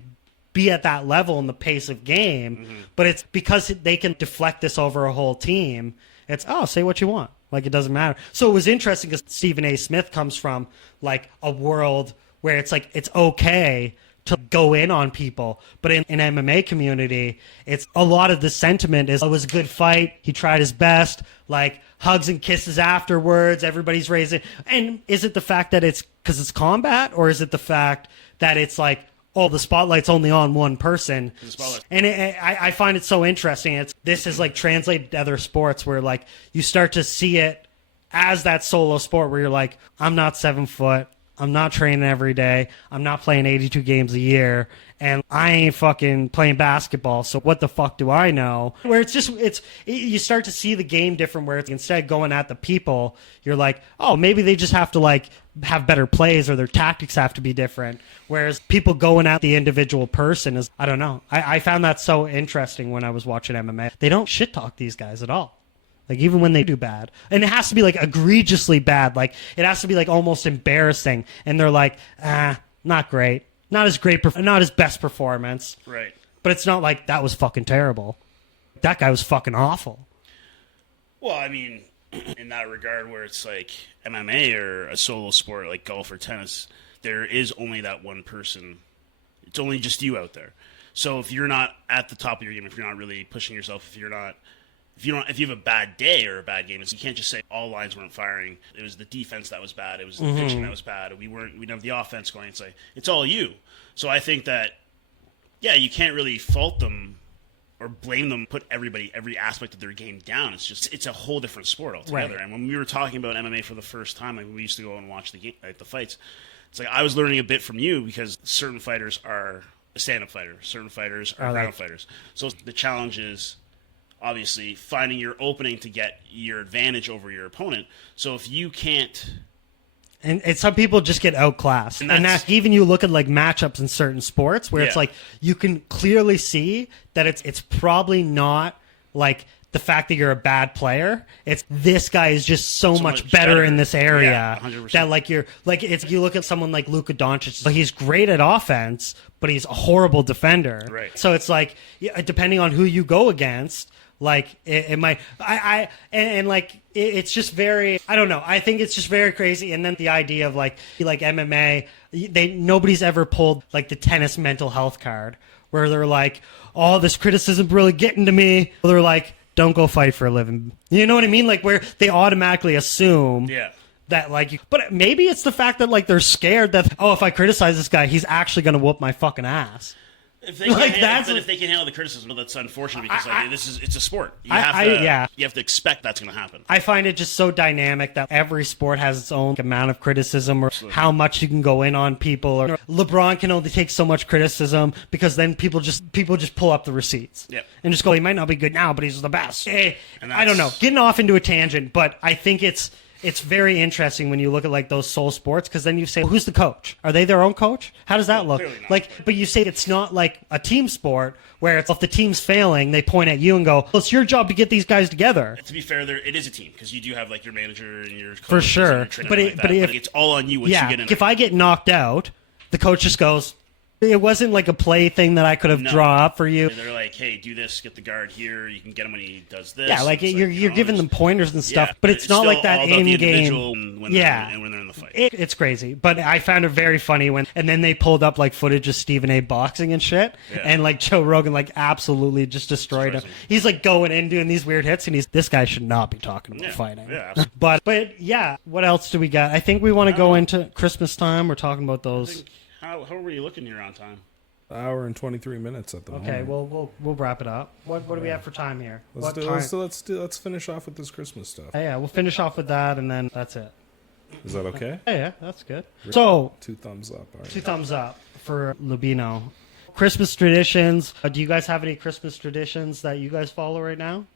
be at that level in the pace of game. But it's because they can deflect this over a whole team. It's, say what you want. Like, it doesn't matter. So it was interesting because Stephen A. Smith comes from, like, a world where it's, like, it's okay to go in on people. But in MMA community, it's a lot of the sentiment is, it was a good fight. He tried his best. Like, hugs and kisses afterwards. Everybody's raising. And is it the fact that it's because it's combat? Or is it the fact that it's, like, the spotlight's only on one person. And I find it so interesting. This is like translated to other sports where like you start to see it as that solo sport where you're like, I'm not 7 foot. I'm not training every day. I'm not playing 82 games a year. And I ain't fucking playing basketball. So what the fuck do I know? Where you start to see the game different where it's instead of going at the people, you're like, maybe they just have to like have better plays or their tactics have to be different. Whereas people going at the individual person is, I don't know. I found that so interesting when I was watching MMA. They don't shit talk these guys at all. Like, even when they do bad. And it has to be, like, egregiously bad. Like, it has to be, like, almost embarrassing. And they're like, not great. Not as best performance. Right. But it's not like, that was fucking terrible. That guy was fucking awful. Well, I mean, in that regard where it's like MMA or a solo sport like golf or tennis, there is only that one person it's only just you out there. So if you're not at the top of your game, if you're not really pushing yourself, if you have a bad day or a bad game, you can't just say all lines weren't firing. It was the defense that was bad. It was the pitching that was bad. We didn't have the offense going. It's all you. So I think that, yeah, you can't really fault them or blame them, put every aspect of their game down. It's a whole different sport altogether. Right. And when we were talking about MMA for the first time, like we used to go and watch the fights. It's like I was learning a bit from you because certain fighters are a stand-up fighter, certain fighters are ground fighters. So the challenge is obviously finding your opening to get your advantage over your opponent. So if you can't... And some people just get outclassed. And that's even you look at like matchups in certain sports where it's like you can clearly see that it's probably not like the fact that you're a bad player. It's this guy is just so much better in this area that like you look at someone like Luka Doncic. He's great at offense, but he's a horrible defender. Right. So it's like depending on who you go against. Like it might, it's just very, I don't know. I think it's just very crazy. And then the idea of like MMA, nobody's ever pulled like the tennis mental health card where they're like, oh, this criticism really getting to me. They're like, don't go fight for a living. You know what I mean? Like where they automatically assume that like, but maybe it's the fact that like they're scared that, oh, if I criticize this guy, he's actually going to whoop my fucking ass. If they can handle the criticism, well, that's unfortunate because it's a sport. You have to expect that's going to happen. I find it just so dynamic that every sport has its own amount of criticism or how much you can go in on people. Or LeBron can only take so much criticism because then people just pull up the receipts and just go, he might not be good now, but he's the best. I don't know. Getting off into a tangent, but I think it's very interesting when you look at like those soul sports because then you say, well, who's the coach? Are they their own coach? How does that look? Like, but you say it's not like a team sport where it's if the team's failing, they point at you and go, well, it's your job to get these guys together. To be fair, it is a team because you do have like your manager and your coach for sure. But it's all on you once you get in. If I get knocked out, the coach just goes, it wasn't like a play thing that I could have drawn up for you. They're like, hey, do this, get the guard here. You can get him when he does this. Yeah, like you're giving them pointers and stuff, but it's not like that in game. When they're in the fight. It's crazy, but I found it very funny and then they pulled up like footage of Stephen A. boxing and shit, and like Joe Rogan like absolutely just destroyed him. He's like going in doing these weird hits, and this guy should not be talking about fighting. Yeah, but yeah, what else do we got? I think we want to go into Christmas time. We're talking about those. How were you looking here on time? Hour and 23 minutes at the moment. Okay, well we'll wrap it up. What do we have for time here? Let's finish off with this Christmas stuff. Yeah, we'll finish off with that, and then that's it. Is that okay? Yeah, that's good. So 2 thumbs up. All right. 2 thumbs up for Lubino. Christmas traditions. Do you guys have any Christmas traditions that you guys follow right now?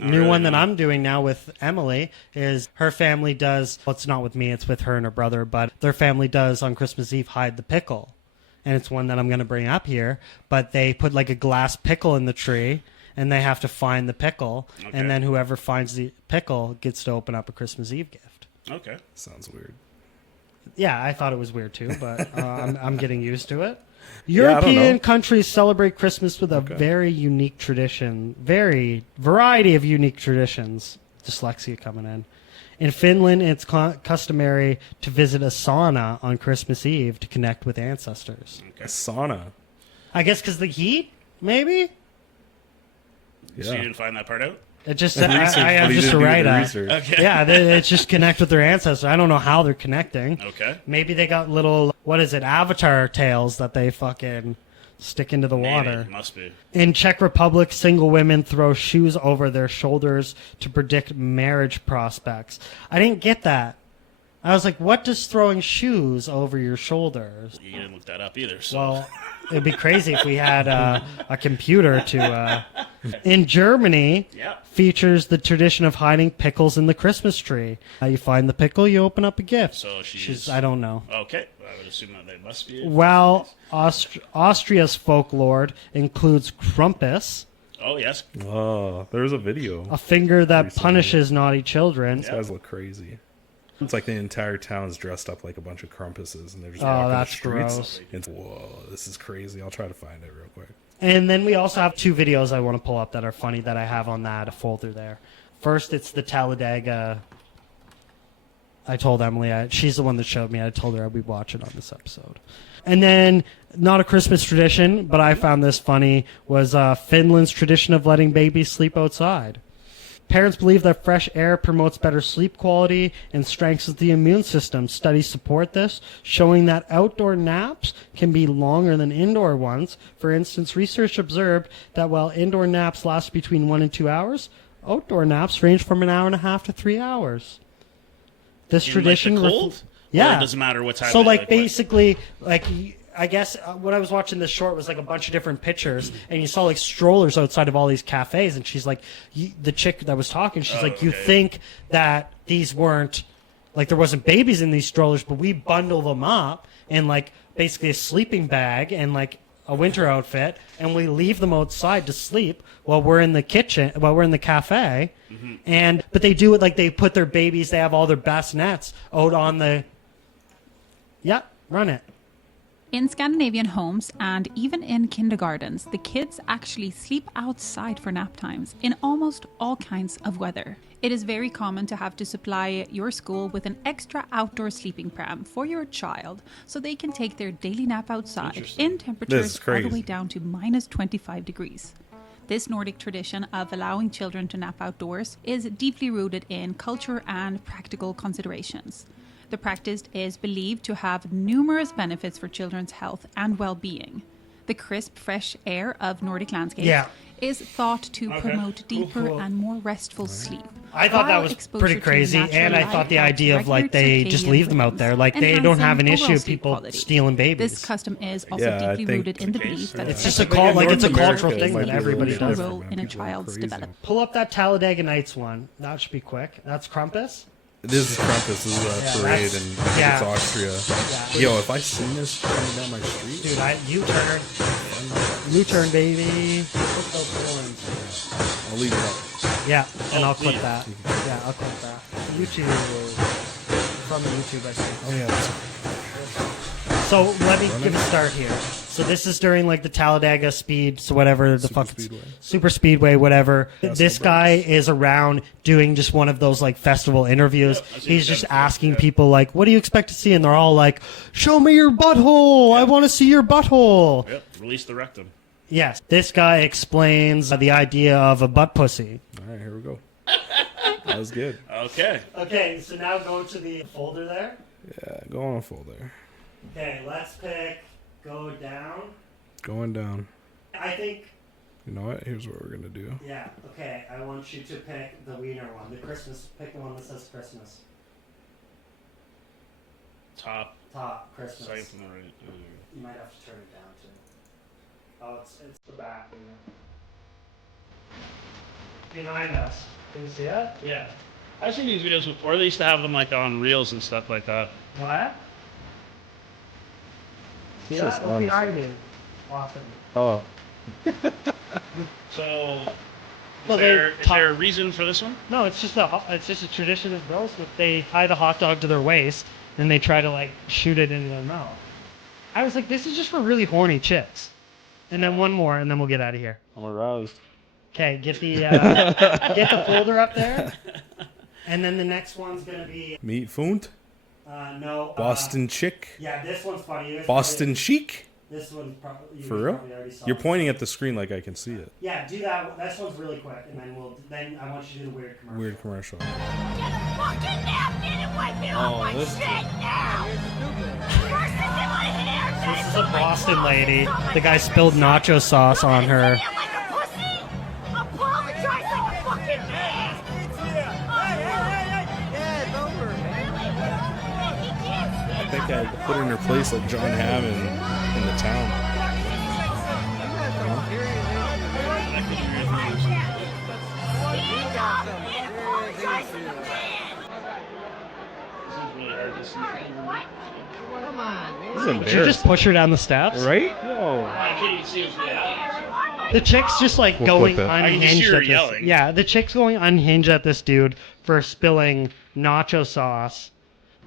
New one that I'm doing now with Emily is her family does, well, it's not with me, it's with her and her brother, but their family does on Christmas Eve hide the pickle. And it's one that I'm going to bring up here, but they put like a glass pickle in the tree and they have to find the pickle. Okay. And then whoever finds the pickle gets to open up a Christmas Eve gift. Okay. Sounds weird. Yeah, I thought it was weird too, but I'm getting used to it. European countries celebrate Christmas with a very unique tradition. Variety of unique traditions. Dyslexia coming in. In Finland, it's customary to visit a sauna on Christmas Eve to connect with ancestors. Okay. A sauna? I guess because the heat, maybe? Yeah. So you didn't find that part out? It just, I have just a write-up. Okay. Yeah, it's just connect with their ancestors. I don't know how they're connecting. Okay. Maybe they got little, avatar tails that they fucking stick into the water. It must be. In Czech Republic, single women throw shoes over their shoulders to predict marriage prospects. I didn't get that. I was like, what does throwing shoes over your shoulders? You didn't look that up either. So. Well, it'd be crazy if we had a computer to... In Germany, features the tradition of hiding pickles in the Christmas tree. You find the pickle, you open up a gift. So she's I don't know. Okay, I would assume that they must be. Well, Austria's folklore includes Krampus. Oh, yes. Oh, there's a video. A finger that punishes naughty children. These guys look crazy. It's like the entire town's dressed up like a bunch of Krampuses, and they're just walking the streets. Gross. It's, whoa, this is crazy. I'll try to find it real quick. And then we also have 2 videos I want to pull up that are funny that I have on that folder there. First, it's the Talladega. I told Emily, she's the one that showed me. I told her I'd be watching on this episode. And then, not a Christmas tradition, but I found this funny, was Finland's tradition of letting babies sleep outside. Parents believe that fresh air promotes better sleep quality and strengthens the immune system. Studies support this, showing that outdoor naps can be longer than indoor ones. For instance, research observed that while indoor naps last between 1 and 2 hours, outdoor naps range from an hour and a half to 3 hours. This In, tradition... like, the cold? Yeah. Or it doesn't matter what time So, of day, like, what- basically, like... I guess when I was watching this short was like a bunch of different pictures, and you saw like strollers outside of all these cafes, and she's like, the chick that was talking, she's like, you think that these weren't, like there wasn't babies in these strollers, but we bundle them up in like basically a sleeping bag and like a winter outfit, and we leave them outside to sleep while we're in the kitchen, while we're in the cafe, but they do it like they put their babies, they have all their bassinets out on the, run it. In Scandinavian homes and even in kindergartens, the kids actually sleep outside for nap times in almost all kinds of weather. It is very common to have to supply your school with an extra outdoor sleeping pram for your child so they can take their daily nap outside in temperatures all the way down to minus 25 degrees. This Nordic tradition of allowing children to nap outdoors is deeply rooted in culture and practical considerations. The practice is believed to have numerous benefits for children's health and well-being. The crisp, fresh air of Nordic landscapes is thought to promote deeper and more restful sleep. I thought that was pretty crazy, and I thought the idea of like they just leave them out there, like they don't have an issue of people stealing babies. This custom is also deeply rooted in the belief that it's just a cultural thing that everybody does. Role in a child's development. Pull up that Talladega Nights one. That should be quick. That's Krampus. This is Krampus. This is a parade, and it's Austria. Yeah. Yo, if I seen this coming down my street, dude, U-turn, baby. I'll leave it up. Yeah, and I'll clip that. Yeah, I'll clip that. YouTube, from YouTube, I think. Oh yeah. So let me give a start here. So this is during like the Talladega Speed, so whatever the fuck, Super Speedway, whatever. This guy is around doing just one of those like festival interviews. He's just asking people like, "What do you expect to see?" And they're all like, "Show me your butthole. I want to see your butthole." Yep, release the rectum. Yes, this guy explains the idea of a butt pussy. All right, here we go. That was good. Okay. Okay, so now go to the folder there. Yeah, go on a folder. Okay, let's pick go down. Going down. I think. You know what? Here's what we're gonna do. Yeah. Okay. I want you to pick the wiener one. The Christmas. Pick the one that says Christmas. Top Christmas. second from the right. You might have to turn it down too. Oh, it's the back. Behind us. Can you see it? Yeah. I've seen these videos before. They used to have them like on reels and stuff like that. What? It's just What's behind you? Often. Oh. So, Well, is there a reason for this one? No, it's just a tradition of girls. They tie the hot dog to their waist and they try to like shoot it into their mouth. I was like, this is just for really horny chicks. And then one more, and then we'll get out of here. I'm aroused. Okay, get the folder up there. And then the next one's gonna be Meat Fund. no. Boston Chick. Yeah, this one's funny. Boston Chic. This one's probably For real? You're pointing at the screen like I can see it. Yeah, do that. This one's really quick, and then I want you to do the weird commercial. Weird commercial. Get a fucking napkin and wipe me off my shit now! First it's in my hair, This is a Boston lady. The guy spilled nacho sauce on her. like a pussy! Apologize like a fucking man! I think I put her in her place like John Hamm in The Town. Did you just push her down the steps? Right? I can't even see what's The chick's just like going clip it. I can just unhinged hear her at this. yelling. Yeah, the chick's going unhinged at this dude for spilling nacho sauce.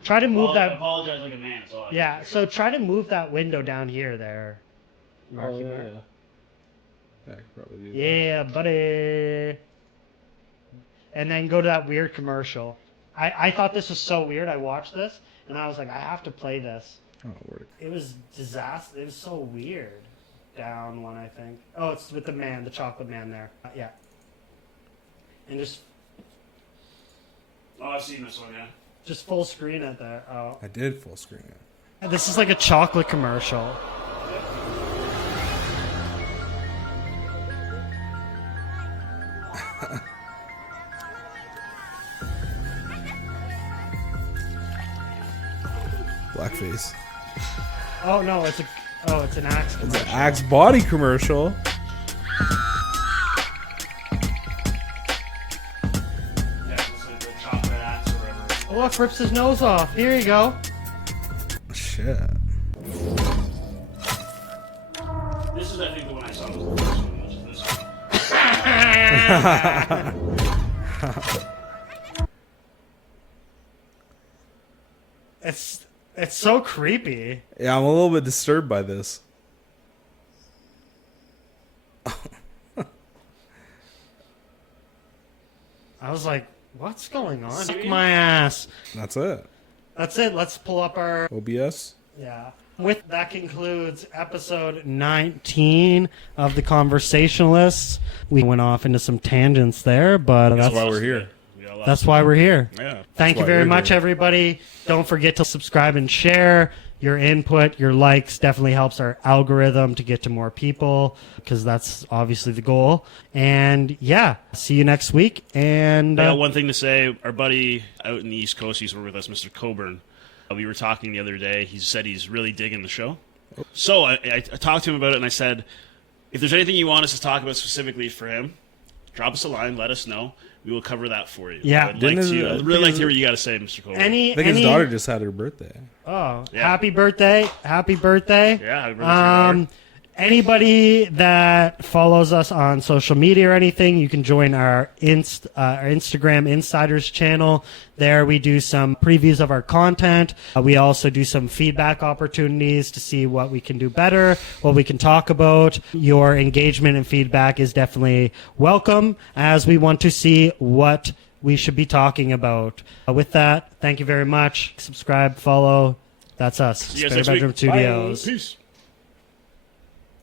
Try to move that. Apologize like a man. So Yeah, so try to move that window down here there. Marky Mark. Yeah, I could probably do that. Yeah, buddy. And then go to that weird commercial. I thought this was so weird. I watched this and I was like, I have to play this. Oh, word. It was disaster. It was so weird. Down one, I think. Oh, it's with the chocolate man there. Yeah. And just Oh, I've seen this one, yeah. just full screen it there. Oh. I did full screen it. This is like a chocolate commercial. Blackface. Oh no, it's an Axe It's commercial. an Axe body commercial. Yeah, it's like the chocolate axe or whatever. Oh, look, rips his nose off. Here you go. Shit. This is, I think, the one I saw was the first one, which is this one. It's so creepy. Yeah, I'm a little bit disturbed by this. I was like, what's going on? Suck my ass. That's it. That's it. Let's pull up our... OBS. Yeah. That concludes episode 19 of the Conversationalists. We went off into some tangents there, but That's why we're here. We got a lot that's of- why we're here. Yeah. Thank you why very you're much, here. everybody. Don't forget to subscribe and share. Your input, your likes definitely helps our algorithm to get to more people because that's obviously the goal. And yeah, see you next week. And I got one thing to say. Our buddy out in the East Coast, he's with us, Mr. Coburn. We were talking the other day. He said he's really digging the show. So I talked to him about it, and I said, if there's anything you want us to talk about specifically for him, drop us a line, let us know. We will cover that for you. Yeah. I'd Didn't really like to hear what you got to say, Mr. Coburn. I think his daughter just had her birthday. Oh, Yeah. happy birthday. Happy birthday. Yeah, happy birthday to your daughter. Anybody that follows us on social media or anything, you can join our Instagram Insiders channel. There we do some previews of our content. We also do some feedback opportunities to see what we can do better, what we can talk about. Your engagement and feedback is definitely welcome as we want to see what we should be talking about. With that, thank you very much. Subscribe, follow. That's us. See you guys Spare next week. Bedroom Studios. Peace.